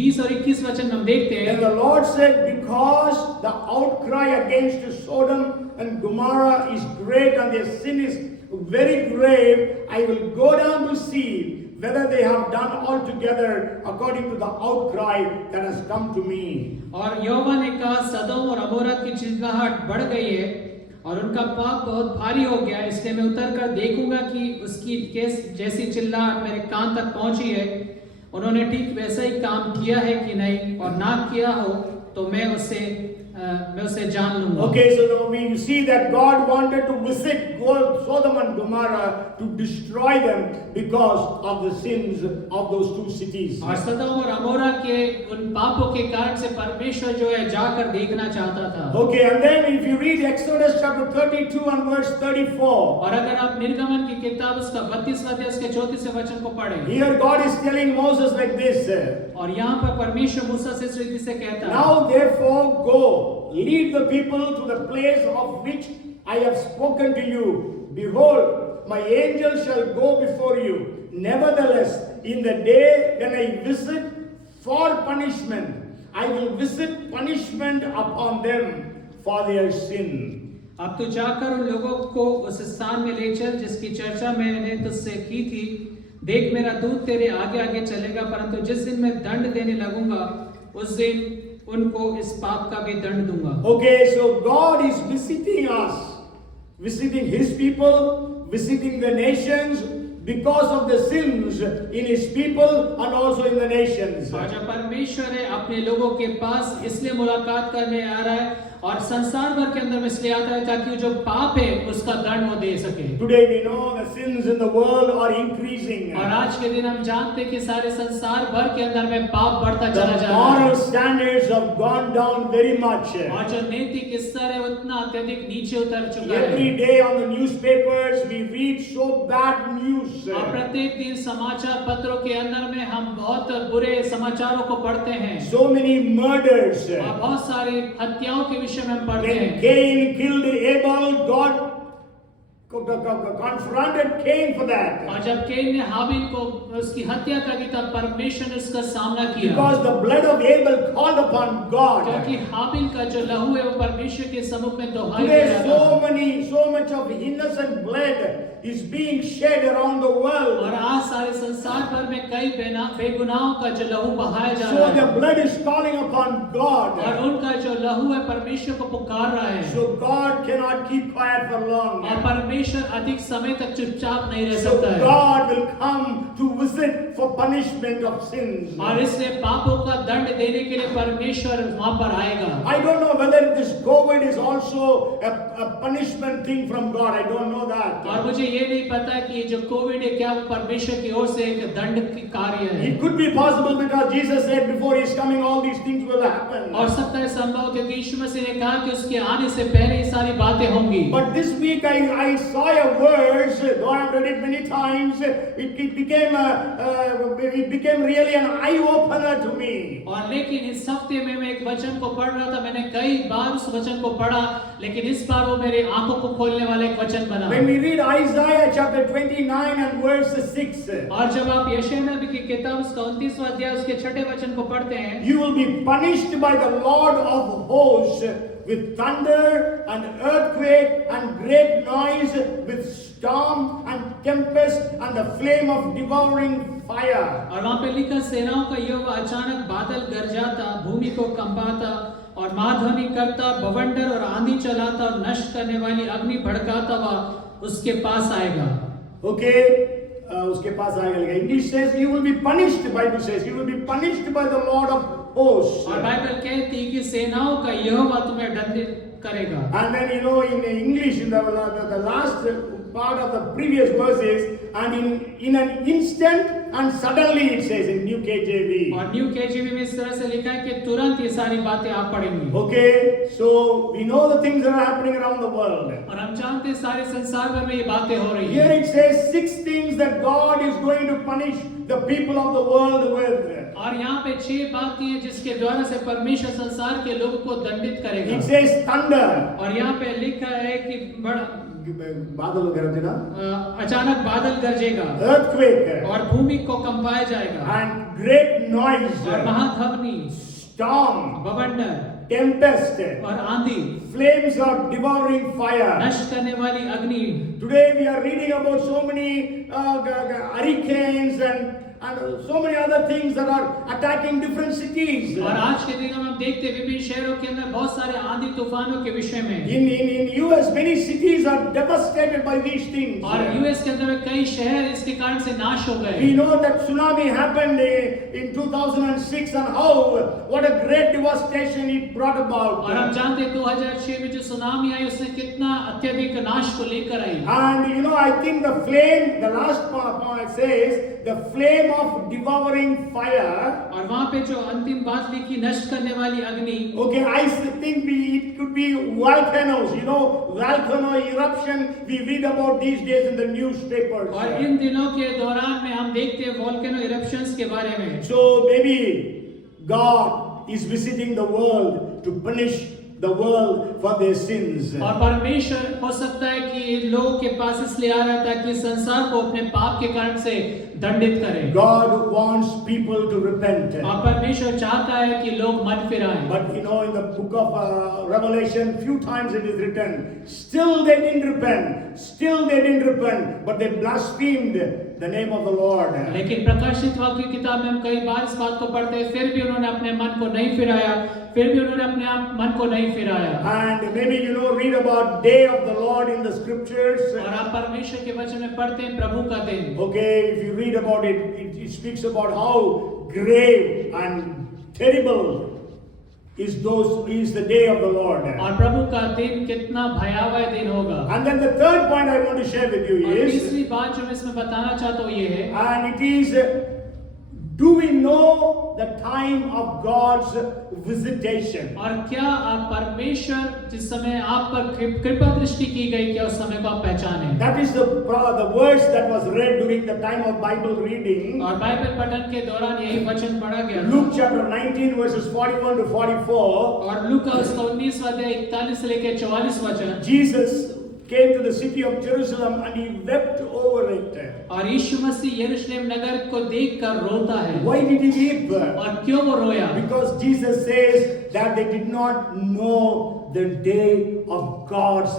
20 और 21 वचन हम देखते then हैं। the Lord said, because the outcry against Sodom and Gomorrah is great and their sin is very grave, I will go down to see whether they have done altogether according to the outcry that has come to me. और यहोवा ने कहा सदोम और अमोरा की चिल्लाहट बढ़ गई है और उनका पाप बहुत भारी हो गया, इसलिए मैं उतर कर देखूंगा कि उसकी केस जैसी चिल्लाहट मेरे कान तक पहुंची है, उन्होंने ठीक वैसा ही काम किया है कि नहीं, और ना किया हो तो मैं उसे जान लूंगा। Okay, so we see that God wanted to visit Sodom and Gomorrah to destroy them because of the sins of those two cities. और सदोम और अमोरा के उन पापों के कारण से परमेश्वर जो है जाकर देखना चाहता था। Okay, and then if you read Exodus chapter 32 and verse 34, और अगर आप निर्गमन की किताब उसका 32वां अध्याय उसके 34वें वचन को पढ़ें, here God is telling Moses like this. और यहाँ पर परमेश्वर मूसा से इस रीति से कहता है, Now therefore go, lead the people to the place of which I have spoken to you. Behold, my angel shall go before you. Nevertheless, in the day when I visit for punishment, I will visit punishment upon them for their sin. अब तू जाकर उन लोगों को उस स्थान में ले चल जिसकी चर्चा मैंने तुझसे की थी। देख मेरा दूत तेरे आगे आगे चलेगा, परंतु जिस दिन मैं दंड देने लगूंगा उस दिन उनको इस पाप का भी दंड दूंगा। Okay, so God is visiting us, visiting His people, visiting the nations because of the sins in His people and also in the nations. और जब परमेश्वर है अपने लोगों के पास इसलिए मुलाकात करने आ रहा है और संसार भर के अंदर में इसलिए आता है ताकि जो पाप है उसका दंड वो दे सके। Today we know the sins in the world are increasing. और आज के दिन हम जानते हैं कि सारे संसार भर के अंदर में पाप बढ़ता The चला जा रहा है moral standards have gone down very much. और जो नैतिक स्तर है उतना अत्यधिक नीचे उतर चुका Every है। day on the newspapers we read so bad news. और प्रत्येक दिन समाचार पत्रों के अंदर में हम बहुत बुरे समाचारों को पढ़ते हैं So many murders. और बहुत सारी हत्याओं के विषय में हम पढ़ते When हैं। Cain killed Abel, God confronted Cain for that. और जब कैन ने हाबिल को उसकी हत्या कर दी तब परमेश्वर ने उसका सामना किया Because the blood of Abel called upon God. क्योंकि हाबिल का जो लहू है वो परमेश्वर के सम्मुख में दोहाई दे Today रहा था। so much of innocent blood is being shed around the world. और आज सारे संसार भर में कई बेगुनाहों का जो लहू बहाया जा So रहा the है blood is calling upon God. और उनका जो लहू है परमेश्वर को पुकार रहा है So God cannot keep quiet for long. और परमेश्वर अधिक समय तक चुपचाप नहीं रह So सकता है God will come to visit for punishment of sins. और इसलिए पापों का दंड देने के लिए परमेश्वर वहां पर आएगा। I don't know whether this COVID is also a punishment thing from God. I don't know that. और मुझे ये नहीं पता कि जो कोविड है क्या वो परमेश्वर की ओर से एक दंड की कार्य है। It could be possible because Jesus said before His coming all these things will happen. और सकता है संभव क्योंकि यीशु मसीह ने कहा कि उसके आने से पहले ये सारी बातें होंगी। But this week I saw a verse, though I have read it many times, it became really an eye opener to me. और लेकिन इस हफ्ते में मैं एक वचन को पढ़ रहा था, मैंने कई बार उस वचन को पढ़ा, लेकिन इस बार वो मेरे आंखों को खोलने वाला एक वचन बना। When we read Isaiah chapter 29 and verse 6, और जब आप यशायाह नबी की किताब उसका 29वां अध्याय उसके 6ठे वचन को पढ़ते हैं, you will be punished by the Lord of hosts with thunder and earthquake and great noise, with storm and tempest and the flame of devouring fire. और वहां पे लिखा सेनाओं का यहोवा अचानक बादल गरजाता, भूमि को कंपाता और महाध्वनि करता, बवंडर और आंधी चलाता और नष्ट करने वाली अग्नि भड़काता हुआ उसके पास आएगा। Okay, उसके पास आएगा। लेकिन English says you will be punished. Bible says you will be punished by the Lord of hosts. और बाइबल कहती है कि सेनाओं का यहोवा तुम्हें दंडित करेगा। And then you know in English in the last part of the previous verses, and in an instant and suddenly it says in New KJV. और न्यू केजीवी में इस तरह से लिखा है कि तुरंत ये सारी बातें आप पढ़ेंगे। Okay, so we know the things that are happening around the world. और हम जानते हैं सारे संसार भर में ये बातें हो रही Here हैं। it says 6 things that God is going to punish the people of the world with. और यहाँ पे 6 बातें हैं जिसके द्वारा से परमेश्वर संसार के लोगों को दंडित करेगा। It says thunder. और यहाँ पे लिखा है कि बड़ा बादल वगैरह थे ना? अचानक बादल गरजेगा Earthquake. और भूमि को कंपाया जाएगा And great noise. और महाध्वनि, Storm. बवंडर Tempest. और आंधी, Flames of devouring fire. नष्ट करने वाली अग्नि। Today we are reading about so many hurricanes and so many other things that are attacking different cities. और आज के दिन हम देखते हैं विभिन्न शहरों के अंदर बहुत सारे आंधी तूफानों के विषय में। In US many cities are devastated by these things. और यूएस के अंदर में कई शहर इसके कारण से नाश हो गए। We know that tsunami happened in 2006 and what a great devastation it brought about. और हम जानते हैं 2006 में जो सुनामी आई उसने कितना अत्यधिक नाश को लेकर आई। And you know, I think the flame, the last point says, the flame of devouring fire. और वहाँ पे जो अंतिम बात लिखी नष्ट करने वाली अग्नि। Okay, I think it could be volcanoes. You know, volcano eruption. We read about these days in the newspapers. और इन दिनों के दौरान में हम देखते हैं वोल्केनो इरप्शंस के बारे में। So maybe God is visiting the world to punish the world for their sins. और परमेश्वर हो सकता है कि लोगों के पास इसलिए आ रहा था कि संसार को अपने पाप के कारण से दंडित करे। God wants people to repent. और परमेश्वर चाहता है कि लोग मन फिराएं। But you know, in the book of Revelation, few times it is written, still they didn't repent, but they blasphemed the name of the Lord. लेकिन प्रकाशित वाक्य की किताब में हम कई बार इस बात को पढ़ते हैं, फिर भी उन्होंने अपने मन को नहीं फिराया, फिर भी उन्होंने अपने मन को नहीं फिराया। And maybe you know, read about day of the Lord in the scriptures. और आप परमेश्वर के वचन में पढ़ते हैं प्रभु का दिन। Okay, if you read about it, it speaks about how grave and terrible is the day of the Lord. और प्रभु का दिन कितना भयावह दिन होगा। And then the third point I want to share with you और is, तीसरी बात जो मैं इसमें बताना चाहता हूँ ये है, and it is, do we know the time of God's visitation? और क्या आप परमेश्वर जिस समय आप पर कृपा दृष्टि की गई, क्या उस समय को आप पहचाने? That is the verse that was read during the time of Bible reading. और बाइबल पठन के दौरान यही वचन पढ़ा गया था। Luke chapter 19 verses 41 to 44. और लूका उसका 19वां अध्याय 41 से लेकर 44 वचन। Jesus came to the city of Jerusalem and he wept over it. और यीशु मसीह यरूशलेम नगर को देखकर रोता है। Why did he weep? और क्यों वो रोया? Because Jesus says that they did not know the day of God's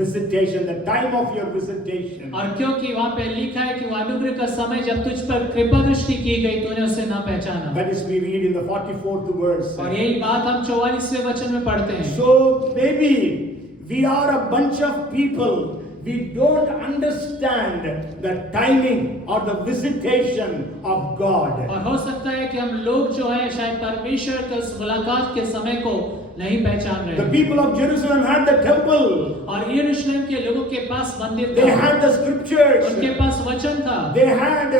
visitation, the time of your visitation. और क्योंकि वहाँ पे लिखा है कि वो अनुग्रह का समय जब तुझ पर कृपा दृष्टि की गई तूने उसे ना पहचाना। That is we read in the 44th verse. और यही बात हम 44वें वचन में पढ़ते हैं। So maybe we are a bunch of people, we don't understand the timing or the visitation of God. और हो सकता है कि हम लोग जो है शायद परमेश्वर के उस मुलाकात के समय को नहीं पहचान रहे। The people of Jerusalem had the temple. और यरूशलेम के लोगों के पास मंदिर They था। had the scriptures. उनके पास वचन था। They had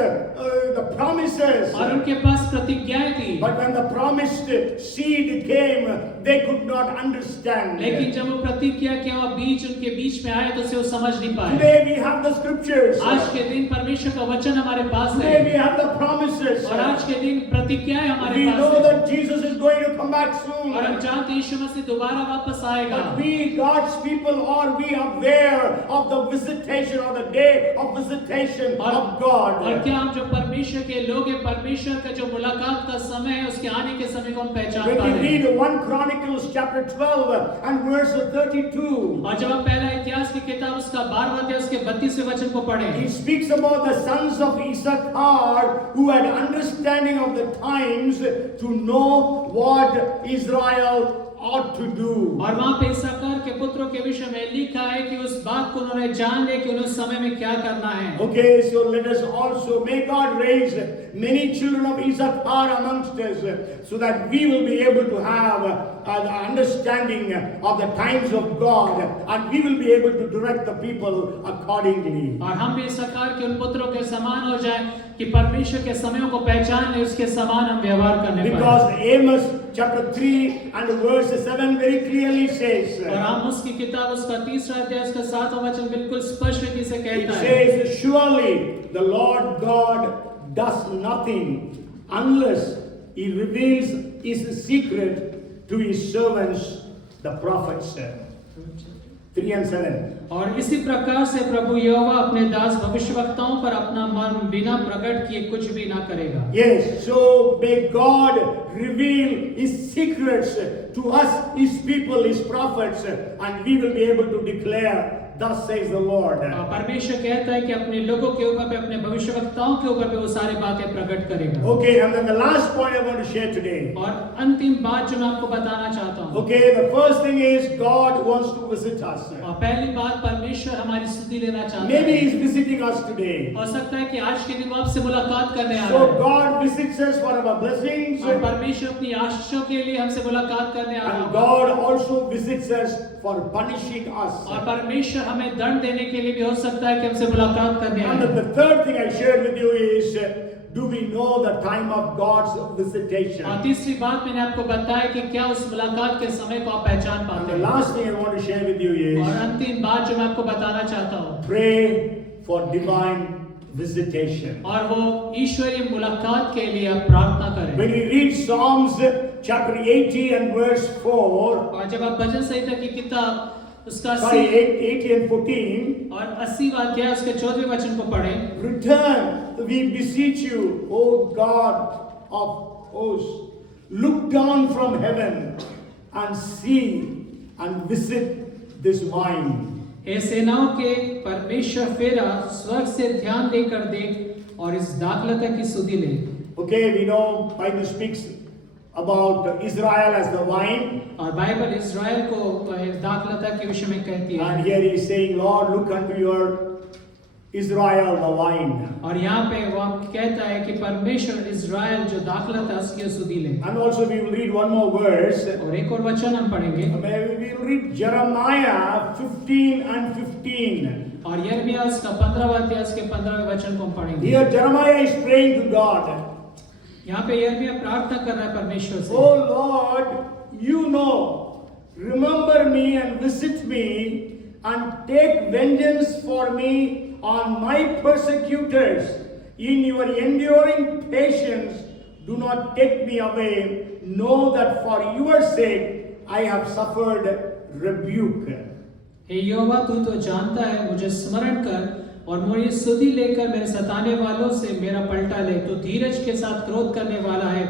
the promises. और उनके पास प्रतिज्ञाएं थी। But when the promised seed came, they could not understand. लेकिन जब वो प्रतिज्ञा के वो बीज उनके बीच में आए तो उसे वो समझ नहीं पाए। Today we have the scriptures. आज के दिन परमेश्वर का वचन हमारे पास है। Today we have the promises. और आज के दिन प्रतिज्ञाएं हमारे We पास know है। that Jesus is going to come back soon. और हम जानते हैं यीशु मसीह दोबारा वापस आएगा। But we, God's people, are we aware of the visitation or the day of visitation of God? और क्या हम जो परमेश्वर के लोग हैं, परमेश्वर का जो मुलाकात का समय है उसके आने के समय को हम पहचान When पा we रहे हैं। read 1 Chronicles chapter 12 and verse 32, और जब आप पहला इतिहास की किताब उसका 12वां अध्याय उसके 32वें वचन को पढ़ें, it speaks about the sons of Issachar who had understanding of the times to know what Israel ought to do. और वहां पे इस्साकार के पुत्रों के विषय में लिखा है कि उस बात को उन्होंने जान लिया कि उन्हें उस समय में क्या करना है। Okay, so let us also, may God raise many children of Issachar amongst us so that we will be able to have an understanding of the times of God and we will be able to direct the people accordingly. और हम भी इस्साकार के उन पुत्रों के समान हो जाएं कि परमेश्वर के समयों को पहचान ले, उसके समान हम व्यवहार करने पाएं। Because Amos chapter 3 and verse 7 very clearly says, और आमोस की किताब उसका 3रा अध्याय उसका 7वां वचन बिल्कुल स्पष्ट रीति से it कहता है, says, surely the Lord God does nothing unless he reveals his secret to his servants, the prophets. 3 and 7. और इसी प्रकार से प्रभु यहोवा अपने दास भविष्यवक्ताओं पर अपना मन बिना प्रकट किए कुछ भी ना करेगा। Yes, so may God reveal his secrets to us, his people, his prophets, and we will be able to declare, thus says the Lord. परमेश्वर कहता है कि अपने लोगों के ऊपर पे, अपने भविष्यवक्ताओं के ऊपर पे वो सारी बातें प्रकट करेगा। Okay, and then the last point I want to share today. और अंतिम बात जो मैं आपको बताना चाहता हूँ, Okay, the first thing is God wants to visit us. और पहली बात परमेश्वर हमारी स्तुति लेना चाहता Maybe है। he's visiting us today. हो सकता है कि आज के दिन वो आपसे मुलाकात करने आ रहा So है, God visits us for our blessings, और परमेश्वर अपनी आशीषों के लिए हमसे मुलाकात करने आ रहा and है, God also visits us for punishing us. और परमेश्वर हमें दंड देने के लिए भी हो सकता है कि हमसे मुलाकात करने And आए। the third thing I shared with you is, do we know the time of God's visitation? और तीसरी बात मैंने आपको बताया कि क्या उस मुलाकात के समय को आप पहचान And पाते the हैं। last thing I want to share with you और is, अंतिम बात जो मैं आपको बताना चाहता हूँ, pray for divine visitation. और वो ईश्वरीय मुलाकात के लिए आप प्रार्थना करें। When we read Psalms chapter 80 and verse 4, और जब आप भजन संहिता की किताब उसका 80 and 14, और 80वां अध्याय उसके 14वें वचन को पढ़ें, return, we beseech you, O God of hosts, look down from heaven and see and visit this vine. हे सेनाओं के परमेश्वर फेरा स्वर्ग से ध्यान देकर देख और इस दाखलता की सुधि ले। Okay, we know Bible speaks about Israel as the vine, और बाइबल इज़राइल को दाखलता के विषय में कहती है, and here he is saying, Lord, look unto your Israel, the vine. और यहाँ पे वो कहता है कि परमेश्वर इज़राइल जो दाखलता उसकी सुधि ले। And also we will read one more verse. और एक और वचन हम पढ़ेंगे, We will read Jeremiah 15 and 15. और यिर्मयाह उसका 15वां अध्याय उसके 15वें वचन को हम पढ़ेंगे। Here Jeremiah is praying to God. यहाँ पे यिर्मयाह प्रार्थना कर रहा है परमेश्वर से, Oh Lord, you know, remember me and visit me and take vengeance for me on my persecutors. In your enduring patience, do not take me away. Know that for your sake I have suffered rebuke. हे यहोवा तू तो जानता है, मुझे स्मरण कर और मेरी सुधि लेकर मेरे सताने वालों से मेरा पलटा ले। तू धीरज के साथ क्रोध करने वाला है,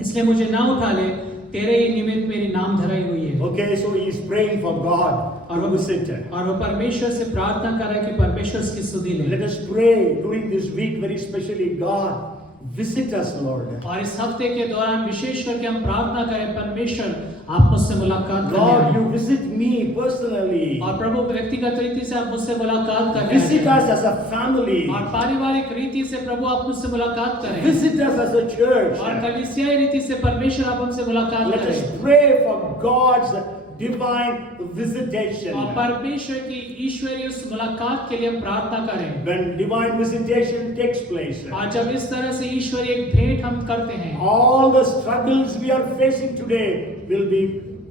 इसलिए मुझे ना उठा ले, तेरे ही निमित्त मेरी नाम धराई हुई है। Okay, so he is praying for God to visit. और वो परमेश्वर से प्रार्थना कर रहा है कि परमेश्वर इसकी सुधि ले। Let us pray during this week very specially, God, visit us, Lord. और इस हफ्ते के दौरान विशेष करके हम प्रार्थना करें, परमेश्वर आप मुझसे मुलाकात Lord, करें, you visit me personally. और प्रभु व्यक्तिगत रीति से आप मुझसे मुलाकात करें, Visit us as a family. और पारिवारिक रीति से प्रभु आप मुझसे मुलाकात करें, Visit us as a church. और कलीसियाई रीति से परमेश्वर आप हमसे मुलाकात Let us करें, pray for God's divine visitation. और परमेश्वर की ईश्वरीय उस मुलाकात के लिए हम प्रार्थना करें। When divine visitation takes place, और जब इस तरह से ईश्वरीय एक भेंट हम करते हैं, all the struggles we are facing today will be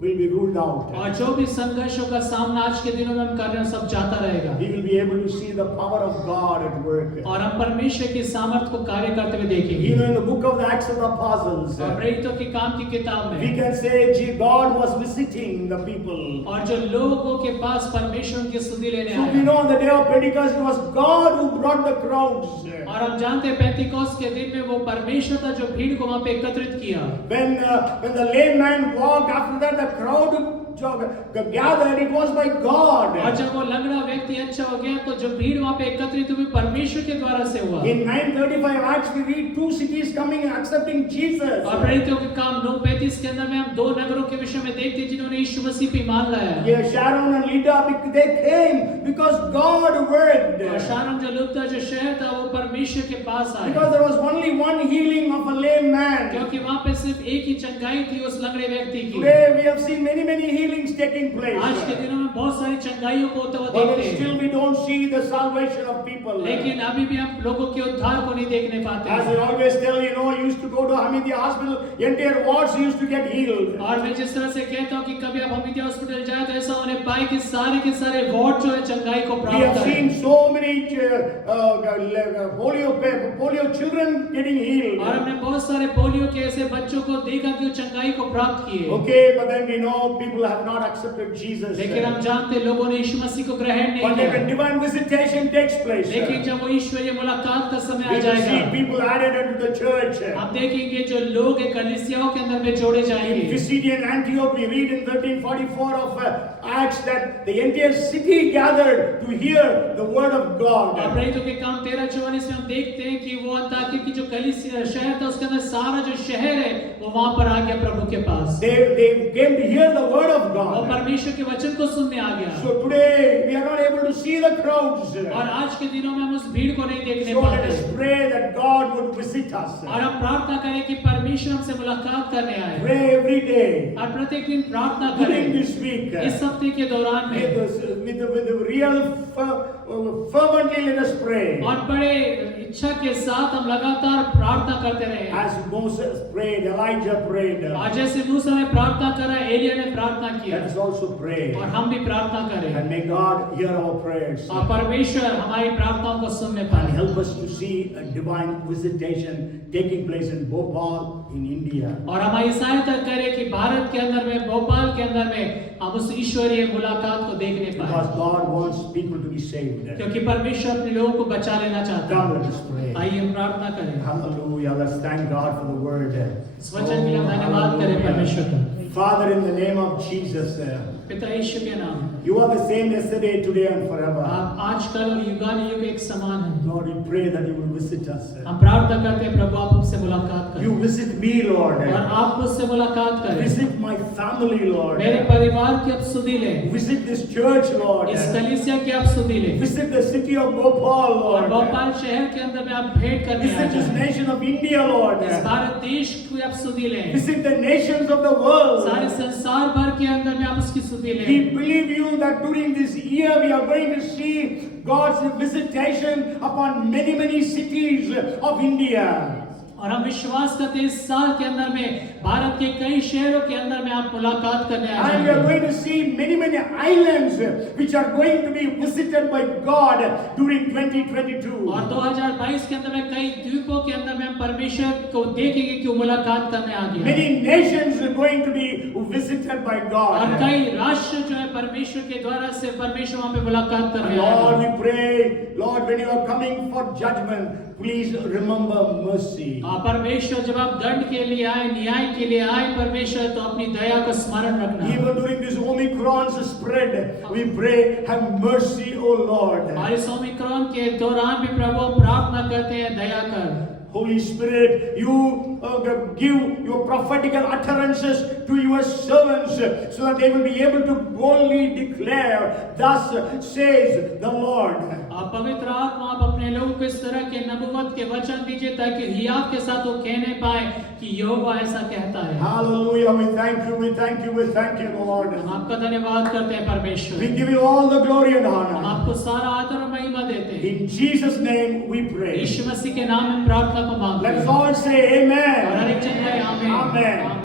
will be ruled out. और जो भी संघर्षों का सामना आज के दिनों में हम कर रहे हैं सब जाता रहेगा We will be able to see the power of God at work. और हम परमेश्वर की सामर्थ को कार्य करते हुए देखेंगे। You know, in the book of the Acts of the Apostles, और प्रेरितों की काम की किताब we में can say God was visiting the people. और जो लोगों के पास परमेश्वर की स्तुति लेने So we आया know on the day of Pentecost it was God who brought the crowds. और हम जानते हैं पेंतिकोस्त के दिन में वो परमेश्वर था जो भीड़ को वहां पे एकत्रित किया। When the lame man walked, after that the crowd gathered, it was by God. और जब वो लंगड़ा व्यक्ति अच्छा हो गया तो जो भीड़ वहां पे एकत्रित हुई परमेश्वर के द्वारा से हुआ। In 9:35 Acts we read two cities coming and accepting Jesus. और प्रेरितों के काम 9:35 के अंदर में हम दो नगरों के विषय में देखते हैं जिन्होंने यीशु मसीह पे ईमान लाया। Yeah, Sharon and Lydda, they came because God worked. और शारोन जो लुद्दा जो शहर था वो परमेश्वर के पास आया। Because there was only one healing of a lame man. क्योंकि वहां पे सिर्फ एक ही चंगाई थी उस लंगड़े व्यक्ति की। Today we have seen many healings taking place. आज के दिनों में बहुत सारी चंगाइयों को होते हुए But देखते हैं। still we don't see the salvation of people. लेकिन अभी भी हम लोगों के उद्धार को नहीं देखने पाते As I always tell you, you used to go to Hamidia Hospital, entire wards used to get healed. और मैं जिस तरह से कहता हूँ कि कभी आप हमीदिया हॉस्पिटल जाए तो ऐसा होने पाए कि सारे के सारे वार्ड जो है चंगाई को We प्राप्त have करें। seen so many polio children getting healed. और हमने बहुत सारे पोलियो के ऐसे बच्चों को देखा कि वो चंगाई को प्राप्त किए। Okay, but then we know people have not accepted Jesus. लेकिन हम जानते हैं लोगों ने यीशु मसीह को ग्रहण नहीं But then when किया। divine visitation takes place, लेकिन जब वो ईश्वरीय मुलाकात का समय we आ will see जाएगा people added into the church. आप देखेंगे जो लोग हैं कलीसियाओं के अंदर में जोड़े In जाएंगे। Pisidian Antioch, we read in 1344 of Acts that the entire city gathered to hear the word of और God. प्रेरितों के काम 13:44 में हम देखते हैं कि वो अंताकिया की जो कलीसिया शहर था उसके अंदर सारा जो शहर है वो वहां पर आ गया प्रभु के पास। They came to hear the word of और God. परमेश्वर के वचन को सुनने आ गया। So today we are not able to see the crowds. और आज के दिनों में हम उस भीड़ को नहीं देखने So let us पाते। pray that God would visit us. और हम प्रार्थना करें कि परमेश्वर हमसे मुलाकात करने आए। Pray every day और प्रत्येक दिन प्रार्थना during करें। this week. इस हफ्ते के दौरान में With the real fervently let us pray. और बड़े इच्छा के साथ हम लगातार प्रार्थना करते रहे। As Moses prayed, Elijah prayed. आज जैसे मूसा ने प्रार्थना करा, एलिया ने प्रार्थना Let किया us also pray. और हम भी प्रार्थना करें And may God hear our prayers. और परमेश्वर हमारी प्रार्थनाओं को सुनने And पाए help us to see a divine visitation taking place in Bhopal in India. और हमारी सहायता करे कि भारत के अंदर में भोपाल के अंदर में हम उस ईश्वरीय मुलाकात को देखने Because पाए God wants people to be saved. क्योंकि परमेश्वर अपने लोगों को बचा लेना चाहता Come, है। let us pray. आइए हम प्रार्थना करें। Hallelujah. Let's thank God for the word. इस वचन के लिए हम धन्यवाद करें परमेश्वर का। Father, in the name of Jesus, पिता यीशु के नाम you are the same yesterday, today, and forever. आप आज कल और युगानुयुग एक समान हैं। Lord, we pray that you will visit us. हम प्रार्थना करते हैं प्रभु आप हमसे मुलाकात You करें visit me, Lord. और आप मुझसे मुलाकात करें। Visit my family, Lord. मेरे परिवार की आप सुधि लें, Visit this church, Lord. इस कलीसिया की आप सुधि लें Visit the city of Bhopal, और Lord. भोपाल शहर के अंदर में आप भेंट करने आ Visit this जाएं। nation of India, Lord. इस भारत देश की आप सुधि लें, Visit the nations of the world. सारे संसार भर के अंदर में आप उसकी सुधि We लें। believe you that during this year we are going to see God's visitation upon many cities of India. और हम विश्वास करते हैं इस साल के अंदर में भारत के कई शहरों के अंदर में आप मुलाकात करने आ And we are जाएंगे going to see many islands which are going to be visited by God during 2022. और 2022 के अंदर में कई द्वीपों के अंदर में हम परमेश्वर को देखेंगे कि वो मुलाकात करने आ गया Many nations are going to be visited by और God. कई राष्ट्र जो है परमेश्वर के द्वारा से परमेश्वर वहां पे मुलाकात And करने Lord, आएगा। we pray, Lord, when you are coming for judgment, please remember mercy. परमेश्वर जब आप दंड के लिए आए, न्याय के लिए आए परमेश्वर, तो अपनी दया को स्मरण रखना। Even during this Omicron spread, we pray, have mercy, O Lord. और इस ओमिक्रॉन के दौरान भी प्रभु हम प्रार्थना करते हैं दया कर। Holy Spirit, you give your prophetical utterances to your servants so that they will be able to boldly declare, thus says the Lord. आप पवित्र आत्मा आप अपने लोगों को इस तरह के नबुवत के वचन दीजिए ताकि हियाव के साथ वो कहने पाए कि यहोवा ऐसा कहता है। Hallelujah, we thank you, we thank you, we thank you, Lord. हम आपका धन्यवाद करते हैं परमेश्वर। We give you all the glory and हम honor. आपको सारा आदर और महिमा देते हैं। In Jesus' name we pray. यीशु मसीह के नाम में प्रार्थना को मांगते Let us हैं। all say amen. और हर एक जन कहे आमीन। Amen.